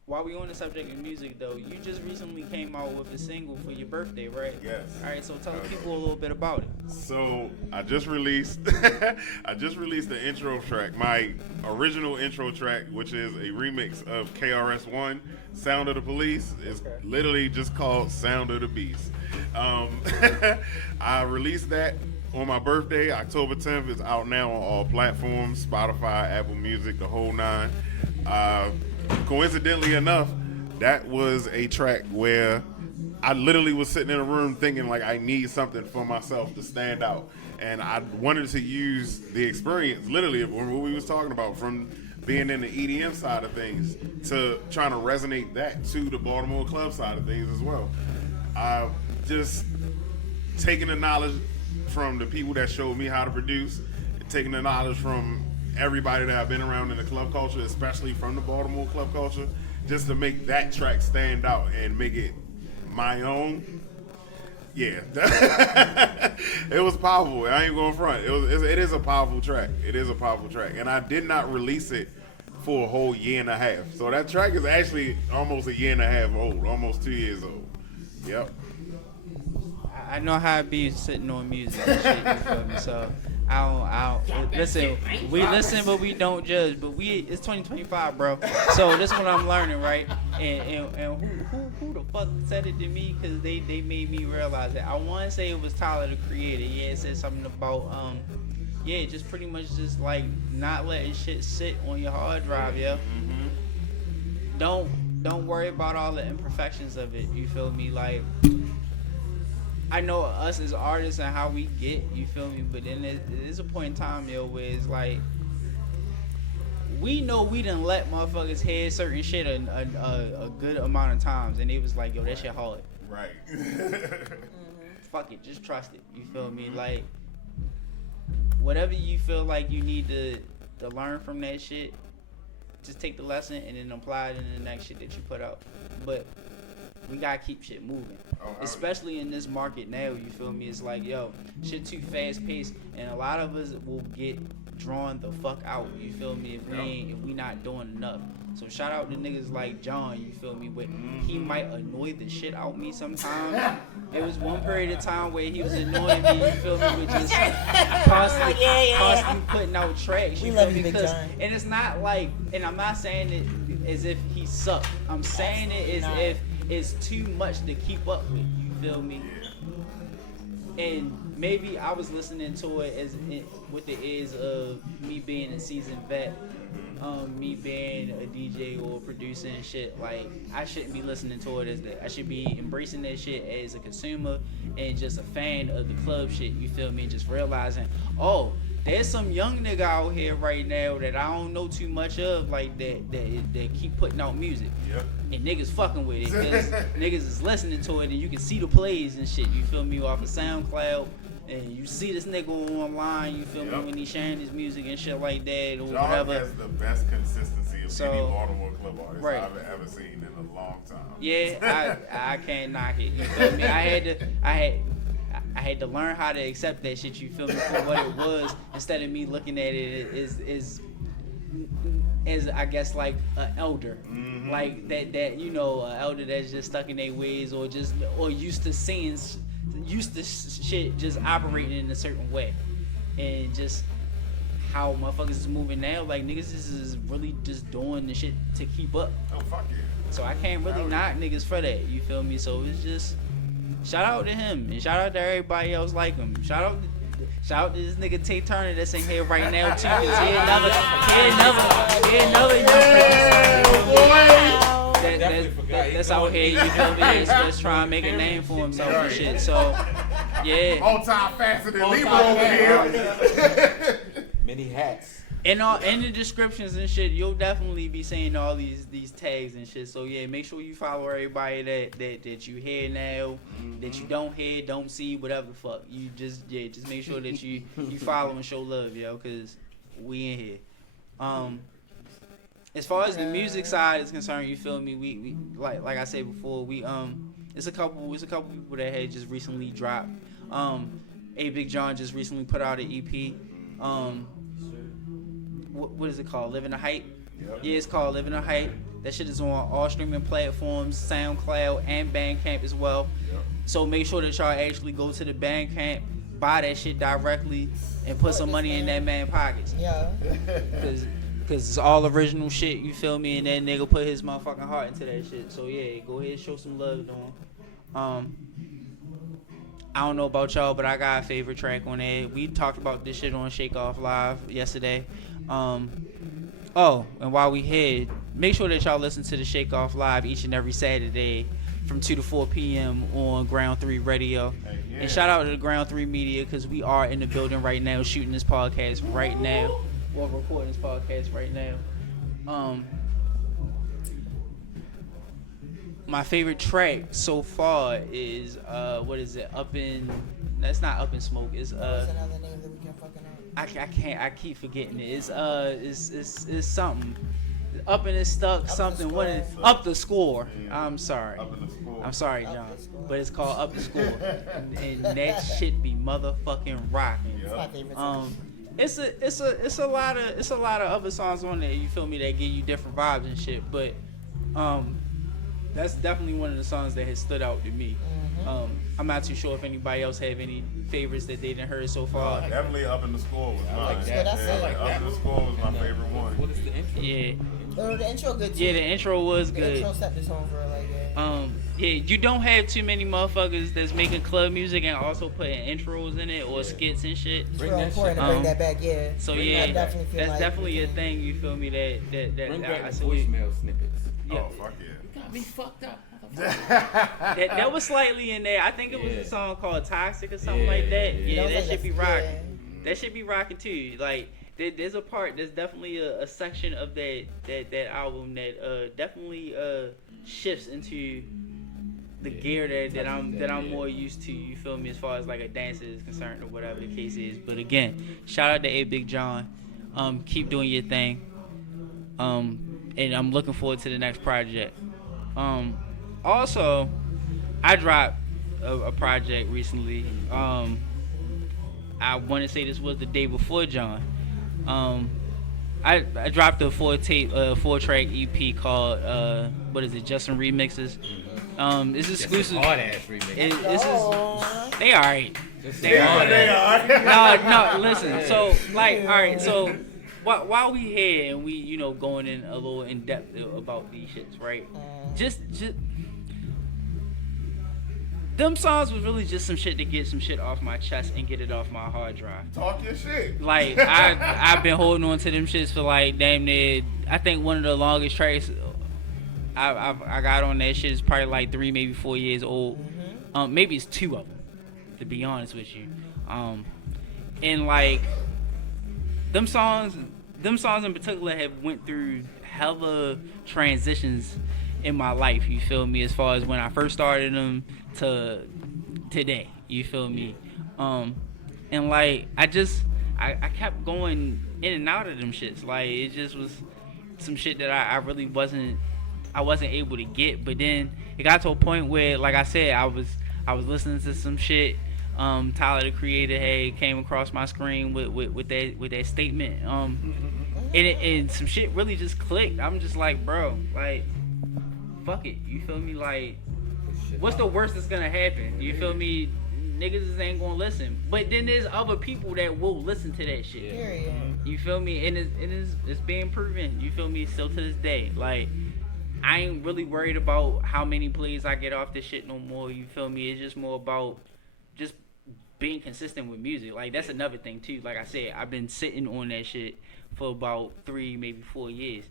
While we on the subject of music though, you just recently came out with a single for your birthday, right? Yes. Alright, so tell the people a little bit about it. So I just released the intro track, my original intro track, which is a remix of KRS-One, Sound of the Police. It's literally just called Sound of the Beast. I released that on my birthday, October 10th. It's out now on all platforms, Spotify, Apple Music, the whole nine. Coincidentally enough, that was a track where I literally was sitting in a room thinking like I need something for myself to stand out. And I wanted to use the experience, literally, of what we was talking about, from being in the EDM side of things to trying to resonate that to the Baltimore Club side of things as well. Just taking the knowledge from the people that showed me how to produce, taking the knowledge from everybody that I've been around in the club culture, especially from the Baltimore club culture, just to make that track stand out and make it my own. Yeah, it was powerful. I ain't going front. It is a powerful track. It is a powerful track, and I did not release it for a whole year and a half. So that track is actually almost a year and a half old, almost 2 years old. Yep. I know how it be sitting on music and shit, you feel me? So I don't listen. We listen, but we don't judge. But it's 2025, bro. So this is what I'm learning, right? And who the fuck said it to me? Because they made me realize that. I want to say it was Tyler the Creator. Yeah, it said something about just pretty much just like not letting shit sit on your hard drive, yeah. Mm-hmm. Don't worry about all the imperfections of it. You feel me? Like, I know us as artists and how we get, you feel me? But then there's a point in time, yo, where it's like, we know we done let motherfuckers hear certain shit a good amount of times, and they was like, yo, that shit hard. Right. Fuck it, just trust it. You feel me? Like, whatever you feel like you need to learn from that shit, just take the lesson and then apply it in the next shit that you put out. But we gotta keep shit moving. Especially in this market now, you feel me? It's like, yo, shit too fast paced, and a lot of us will get drawn the fuck out. You feel me? If we not doing enough. So shout out to niggas like John. You feel me? But he might annoy the shit out me sometimes. There was one period of time where he was annoying me. You feel me? With just constantly putting out tracks. You feel me? And it's not like, and I'm not saying it as if he sucked. I'm saying it as if it's too much to keep up with. You feel me? And maybe I was listening to it with the ears of me being a seasoned vet, me being a DJ or producer and shit. Like, I shouldn't be listening to it as that. I should be embracing that shit as a consumer and just a fan of the club shit. You feel me? And just realizing, oh, there's some young nigga out here right now that I don't know too much of, like that keep putting out music. Yep. And niggas fucking with it, because niggas is listening to it, and you can see the plays and shit. You feel me? Off of SoundCloud, and you see this nigga online. You feel me? When he's sharing his music and shit like that or whatever. Has the best consistency of any Baltimore Club artist I've ever seen in a long time. Yeah, I can't knock it. You feel me? I had to learn how to accept that shit, you feel me, for what it was, instead of me looking at it as I guess like an elder, like that you know, an elder that's just stuck in their ways or used to shit just operating in a certain way, and just how motherfuckers is moving now. Like, niggas is really just doing the shit to keep up. Oh fuck yeah! So I can't really knock niggas for that. You feel me? So it's just. Shout out to him, and shout out to everybody else like him. Shout out to this nigga Tay Turner that's in here right now too. Cause he another young that's out here. You feel me? That's trying to make a name for himself and shit. So yeah. Multi-faceted Libra over here. Many hats. In the descriptions and shit, you'll definitely be seeing all these tags and shit. So yeah, make sure you follow everybody that you hear now, that you don't hear, don't see, whatever the fuck. You just make sure that you follow and show love, yo, cause we in here. As far as the music side is concerned, you feel me? We like I said before, it's a couple people that had just recently dropped. Big just recently put out an EP. What is it called? Living the Hype? Yep. Yeah, it's called Living the Hype. That shit is on all streaming platforms, SoundCloud and Bandcamp as well. Yep. So make sure that y'all actually go to the Bandcamp, buy that shit directly, and put some money in that man's pockets. Yeah. Cause it's all original shit, you feel me? And that nigga put his motherfucking heart into that shit. So yeah, go ahead and show some love to him. I don't know about y'all, but I got a favorite track on there. We talked about this shit on ShakeOff Live yesterday. And while we here, make sure that y'all listen to the ShakeOff Live each and every Saturday from 2 to 4 p.m. on Ground 3 Radio. And shout out to the Ground 3 Media, because we are in the building right now shooting this podcast right now. We're recording this podcast right now. My favorite track so far is what is it? That's not Up in Smoke. It's What's another name that we can fucking know? I keep forgetting it. It's something. Up and it's stuck. Something. What is Up the Score? I'm sorry. I'm sorry, John. But it's called Up the Score, and that shit be motherfucking rocking. It's a lot of other songs on there. You feel me? That give you different vibes and shit. But that's definitely one of the songs that has stood out to me. I'm not too sure if anybody else have any favorites that they didn't heard so far. Definitely Up in the Score was mine. Up in the Score was my favorite one. What is the intro? Yeah. The intro good too. Yeah, the intro was good. The intro set the tone for like yeah, you don't have too many motherfuckers that's making club music and also putting intros in it or skits and shit. It's real important to bring that back, yeah. So yeah, that's definitely a thing. You feel me? That bring back the voicemail snippets. Yeah. Oh fuck yeah. You got me fucked up. that was slightly in there. I think it was a song called Toxic or something like that. Yeah, that should be rocking. Yeah. That should be rocking too. Like there's a part, there's definitely a section of that album that definitely shifts into the gear that I'm more used to. You feel me? As far as like a dancer is concerned or whatever the case is. But again, shout out to Big John. Keep doing your thing. And I'm looking forward to the next project. Also, I dropped a project recently. I want to say this was the day before John. I dropped a 4-track EP called what is it? Justin Remixes. It's exclusive. Hard ass remix. This is they alright. They are. No, listen. So like, all right. So while we here and we going in a little in depth about these shits, right? Just them songs was really just some shit to get some shit off my chest and get it off my hard drive. Talk your shit. Like I've been holding on to them shits for like damn near. I think one of the longest tracks I got on that shit is probably like 3, maybe 4 years old. Maybe it's 2 of them, to be honest with you. And like them songs in particular have went through hella transitions in my life. You feel me? As far as when I first started them to today. You feel me? And like I kept going in and out of them shits. Like it just was some shit that I really wasn't able to get. But then it got to a point where, like I said, I was listening to some shit. Tyler the Creator came across my screen with that statement. And some shit really just clicked. I'm just like, bro, like, fuck it. You feel me? Like, what's the worst that's gonna happen? You feel me? Niggas just ain't gonna listen. But then there's other people that will listen to that shit. Period. You feel me? And it's being proven. You feel me? Still to this day. Like, I ain't really worried about how many plays I get off this shit no more. You feel me? It's just more about just being consistent with music. Like, that's another thing too. Like I said, I've been sitting on that shit for about 3, maybe 4 years.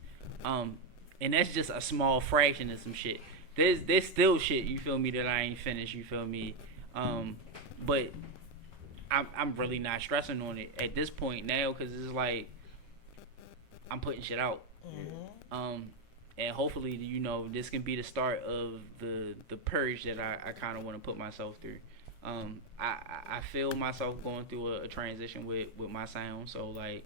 And that's just a small fraction of some shit. There's still shit, you feel me, that I ain't finished, you feel me. But I'm really not stressing on it at this point now, because it's like I'm putting shit out. And hopefully, this can be the start of the purge that I kind of want to put myself through. I feel myself going through a transition with my sound, so like,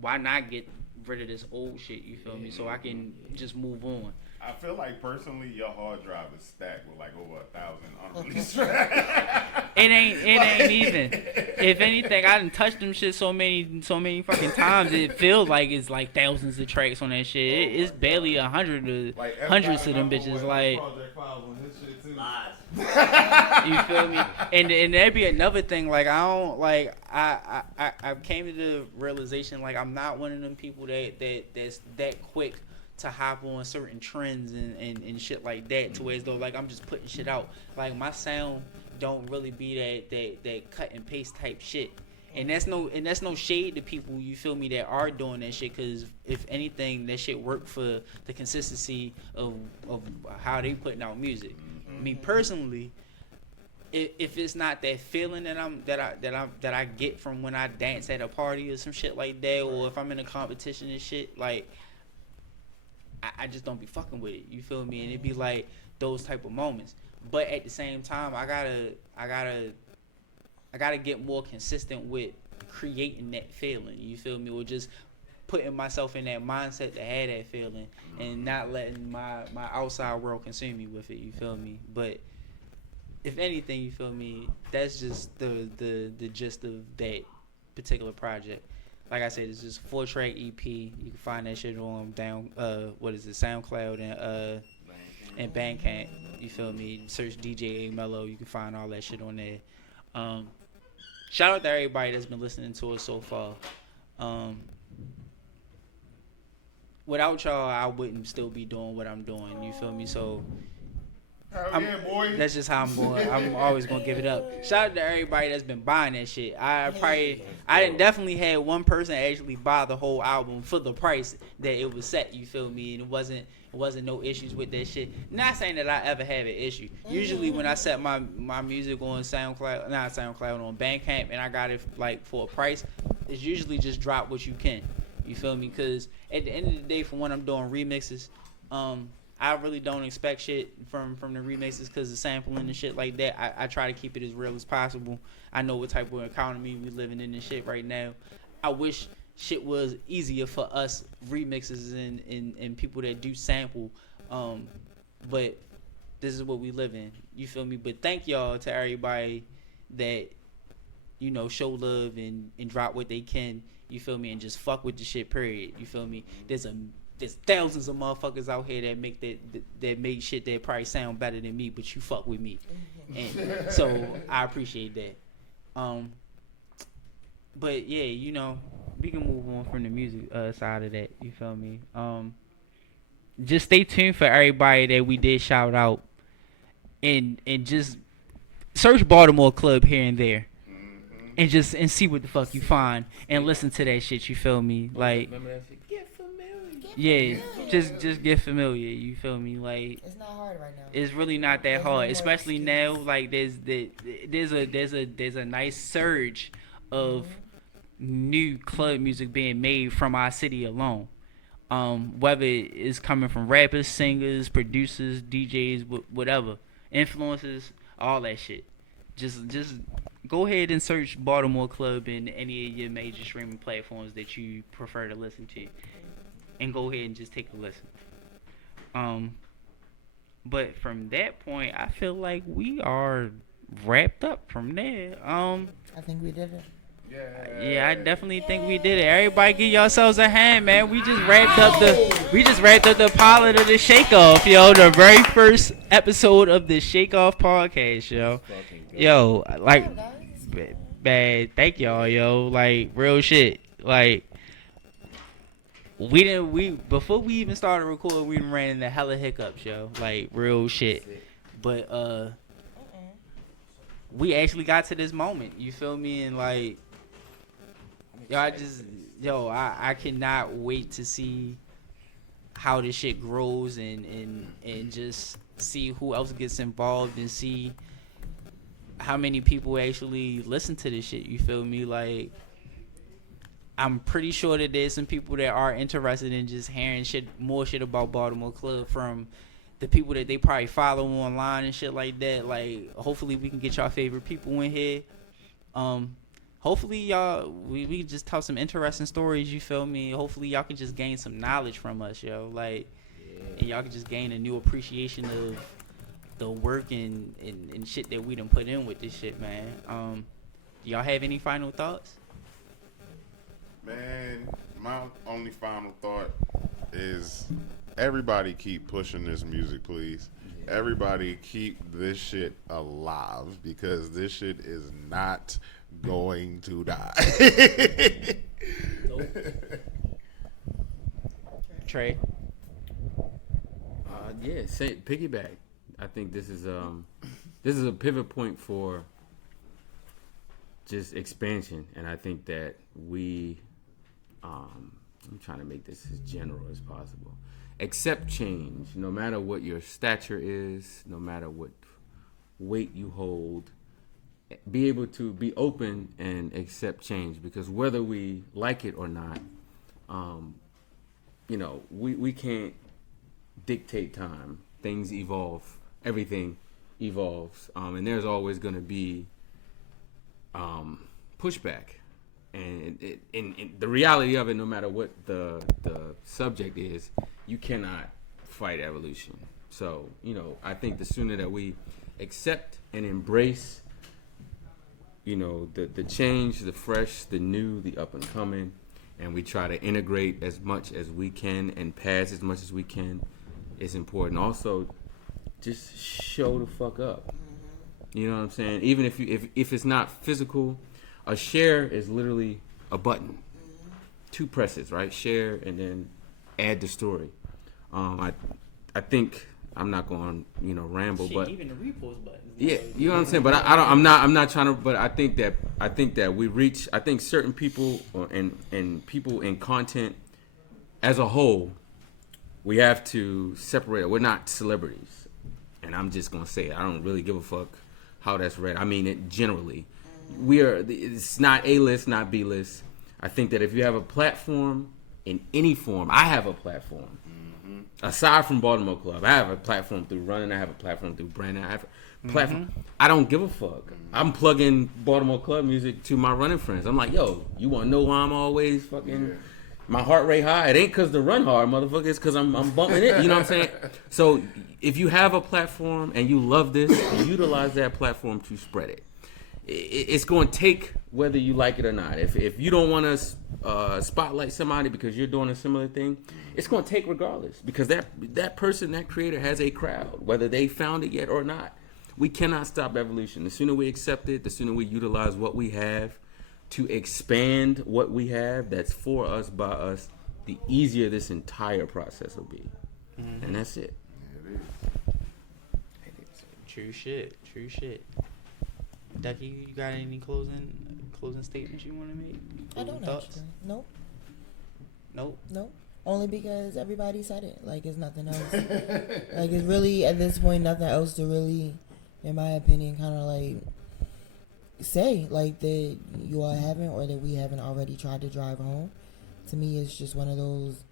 why not get rid of this old shit, you feel me, so I can just move on. I feel like personally your hard drive is stacked with like over 1,000 unreleased tracks. It ain't even. If anything, I done touched them shit so many fucking times. It feels like it's like thousands of tracks on that shit. It's barely 100 Like hundreds of them bitches. Like, Project Files on his shit too. you feel me? And that'd be another thing. Like, I don't like. I came to the realization, like, I'm not one of them people that's that quick to hop on certain trends and shit like that, to where as though like I'm just putting shit out. Like, my sound don't really be that cut and paste type shit. And that's no shade to people, you feel me, that are doing that shit, because if anything, that shit work for the consistency of how they putting out music. Me personally, if it's not that feeling that I get from when I dance at a party or some shit like that, or if I'm in a competition and shit, like, I just don't be fucking with it, you feel me? And it'd be like those type of moments. But at the same time, I gotta get more consistent with creating that feeling, you feel me? Or just putting myself in that mindset to have that feeling, and not letting my outside world consume me with it, you feel me? But if anything, you feel me, that's just the gist of that particular project. Like I said, it's just a 4-track EP. You can find that shit on SoundCloud and Bandcamp. You feel me? Search DJ AyyMello. You can find all that shit on there. Shout out to everybody that's been listening to us so far. Without y'all, I wouldn't still be doing what I'm doing. You feel me? So Yeah, boy. that's just how I'm going. I'm always gonna give it up. Shout out to everybody that's been buying that shit. I didn't definitely had one person actually buy the whole album for the price that it was set. You feel me? And it wasn't no issues with that shit. Not saying that I ever have an issue. Usually when I set my music on on Bandcamp, and I got it like for a price, it's usually just drop what you can. You feel me? Because at the end of the day, for when I'm doing remixes, I really don't expect shit from the remixes, because the sampling and shit like that, I try to keep it as real as possible. I know what type of economy we living in and shit right now. I wish shit was easier for us remixes and people that do sample, but this is what we live in. You feel me? But thank y'all to everybody that, show love and drop what they can, you feel me, and just fuck with the shit, period. You feel me? There's thousands of motherfuckers out here that make shit that probably sound better than me, but you fuck with me. And so I appreciate that. But yeah, we can move on from the music side of that, you feel me? Just stay tuned for everybody that we did shout out, and just search Baltimore Club here and there, and see what the fuck you find, and listen to that shit, you feel me? Like, Get familiar. yeah, just get familiar, you feel me? Like, It's not hard right now. it's really not that There's no hard, more especially excuse. now. Like, there's a nice surge of new club music being made from our city alone. Whether it's coming from rappers, singers, producers, DJs, whatever, influencers, all that shit. Just go ahead and search Baltimore Club in any of your major streaming platforms that you prefer to listen to, and go ahead and just take a listen. But from that point, I feel like we are wrapped up from there. I think we did it. Yeah, I definitely think we did it. Everybody give yourselves a hand, man. We just wrapped up the pilot of the ShakeOff, yo. The very first episode of the ShakeOff Podcast, yo. Yo, like, man, thank y'all, yo. Like, real shit. Like, before we even started recording, we ran into hella hiccups, yo. Like, real shit. But we actually got to this moment, you feel me? And like, I cannot wait to see how this shit grows, and just see who else gets involved, and see how many people actually listen to this shit, you feel me? Like, I'm pretty sure that there's some people that are interested in just hearing more shit about Baltimore Club from the people that they probably follow online and shit like that. Like, hopefully we can get y'all favorite people in here. Hopefully y'all, we can just tell some interesting stories, you feel me? Hopefully y'all can just gain some knowledge from us, yo. Like, and y'all can just gain a new appreciation of the work and shit that we done put in with this shit, man. Do y'all have any final thoughts? Man, my only final thought is everybody keep pushing this music, please. Everybody keep this shit alive, because this shit is not going to die. Trey? Yeah, say piggyback. I think this is a pivot point for just expansion, and I think that I'm trying to make this as general as possible. Accept change, no matter what your stature is, no matter what weight you hold. Be able to be open and accept change, because whether we like it or not, we can't dictate time. Things evolve. Everything evolves, and there's always going to be pushback. And the reality of it, no matter what the subject is, you cannot fight evolution. So, I think the sooner that we accept and embrace, the change, the fresh, the new, the up and coming, and we try to integrate as much as we can and pass as much as we can, it's important. Also, just show the fuck up. You know what I'm saying? Even if it's not physical, a share is literally a button. 2 presses, right? Share and then add the story. I think I'm not going to ramble, Shit, but even the repost button. yeah, you know what I'm saying. But I'm not trying to. But I think that we reach. I think certain people and people in content as a whole, we have to separate. We're not celebrities, and I'm just gonna say it. I don't really give a fuck how that's read. I mean it generally. It's not A-list, not B-list. I think that if you have a platform in any form, I have a platform. Aside from Baltimore Club, I have a platform through running. I have a platform through branding. I have a platform. I don't give a fuck. I'm plugging Baltimore Club music to my running friends. I'm like, yo, you want to know why I'm always fucking my heart rate high? It ain't because the run hard, motherfucker. It's because I'm bumping it. You know what I'm saying? So if you have a platform and you love this, utilize that platform to spread it. it's going to take whether you like it or not. If you don't want to spotlight somebody because you're doing a similar thing, it's going to take regardless, because that person, that creator has a crowd, whether they found it yet or not. We cannot stop evolution. The sooner we accept it, the sooner we utilize what we have to expand what we have that's for us, by us, the easier this entire process will be. Mm-hmm. And that's it. Yeah, it is. True shit. Ducky, you got any closing statements you want to make? I don't actually. Nope. Only because everybody said it. Like, it's nothing else. Like, it's really, at this point, nothing else to really, in my opinion, kind of like say, like, that you all haven't, or that we haven't already tried to drive home. To me, it's just one of those,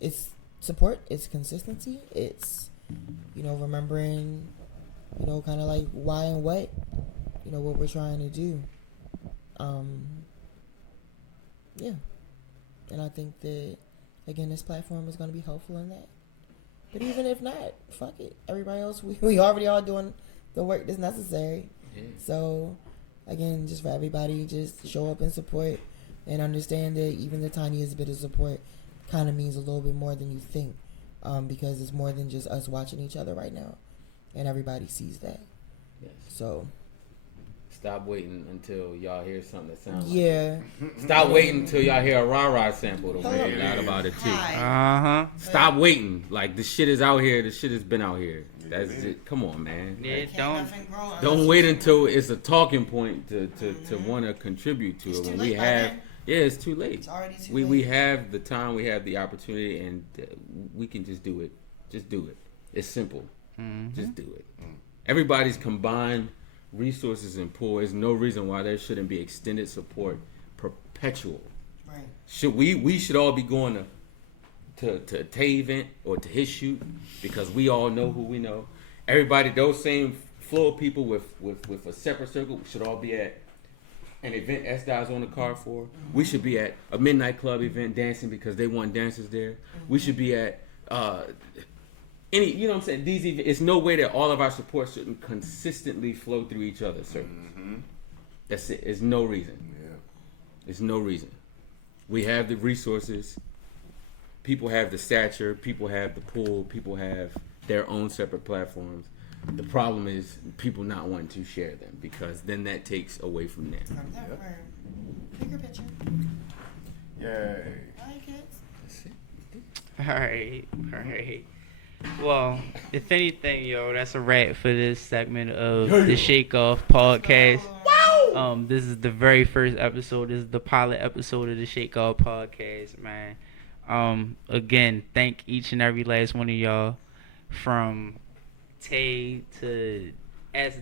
it's support, it's consistency, it's, remembering, kind of like why and what, what we're trying to do. Yeah. And I think that, again, this platform is going to be helpful in that. But even if not, fuck it. Everybody else, we already are doing the work that's necessary. Yeah. So, again, just for everybody, just show up and support, and understand that even the tiniest bit of support kind of means a little bit more than you think, because it's more than just us watching each other right now, and everybody sees that. Yes. So stop waiting until y'all hear something that sounds yeah. like it. Stop waiting until y'all hear a rah-rah sample to find out about it too. Uh-huh. Stop waiting. Like, the shit is out here. The shit has been out here. That's it. Come on, man. Yeah, don't wait until it's a talking point to want to contribute to it. When we have, it's too late. It's already too late. We have the time, we have the opportunity, and we can just do it. Just do it. It's simple. Mm-hmm. Just do it. Everybody's combined resources and pool. There's no reason why there shouldn't be extended support, perpetual. Right. We should all be going to a Tay event or to his shoot, because we all know who we know. Everybody, those same flow of people with a separate circle, should all be at an event S-Dot's on the card for. We should be at a Midnight Club event dancing because they want dancers there. We should be at any, you know what I'm saying? These events, it's no way that all of our support shouldn't consistently flow through each other's circles. Mm-hmm. That's it. There's no reason. Yeah. There's no reason. We have the resources. People have the stature. People have the pull. People have their own separate platforms. The problem is people not wanting to share them, because then that takes away from them. Yep. Bigger picture. Yay. Bye, kids. That's it. All right. Well, if anything, that's a wrap for this segment of the ShakeOff Podcast. Wow! This is the very first episode. This is the pilot episode of the ShakeOff Podcast, man. Again, thank each and every last one of y'all, from Tay to S.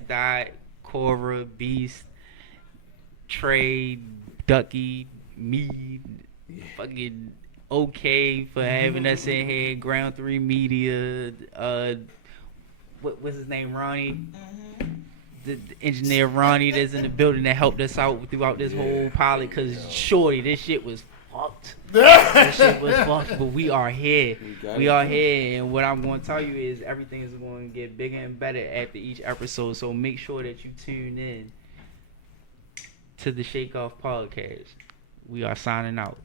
Cora, Beast, Trey, Ducky, me, fucking okay for having us in here, Ground 3 Media, what's his name, Ronnie? The engineer Ronnie that's in the building that helped us out throughout this whole pilot, because shorty, this shit was fucked. This shit was fucked, but we are here. We are here, and what I'm going to tell you is everything is going to get bigger and better after each episode, so make sure that you tune in to the ShakeOff Podcast. We are signing out.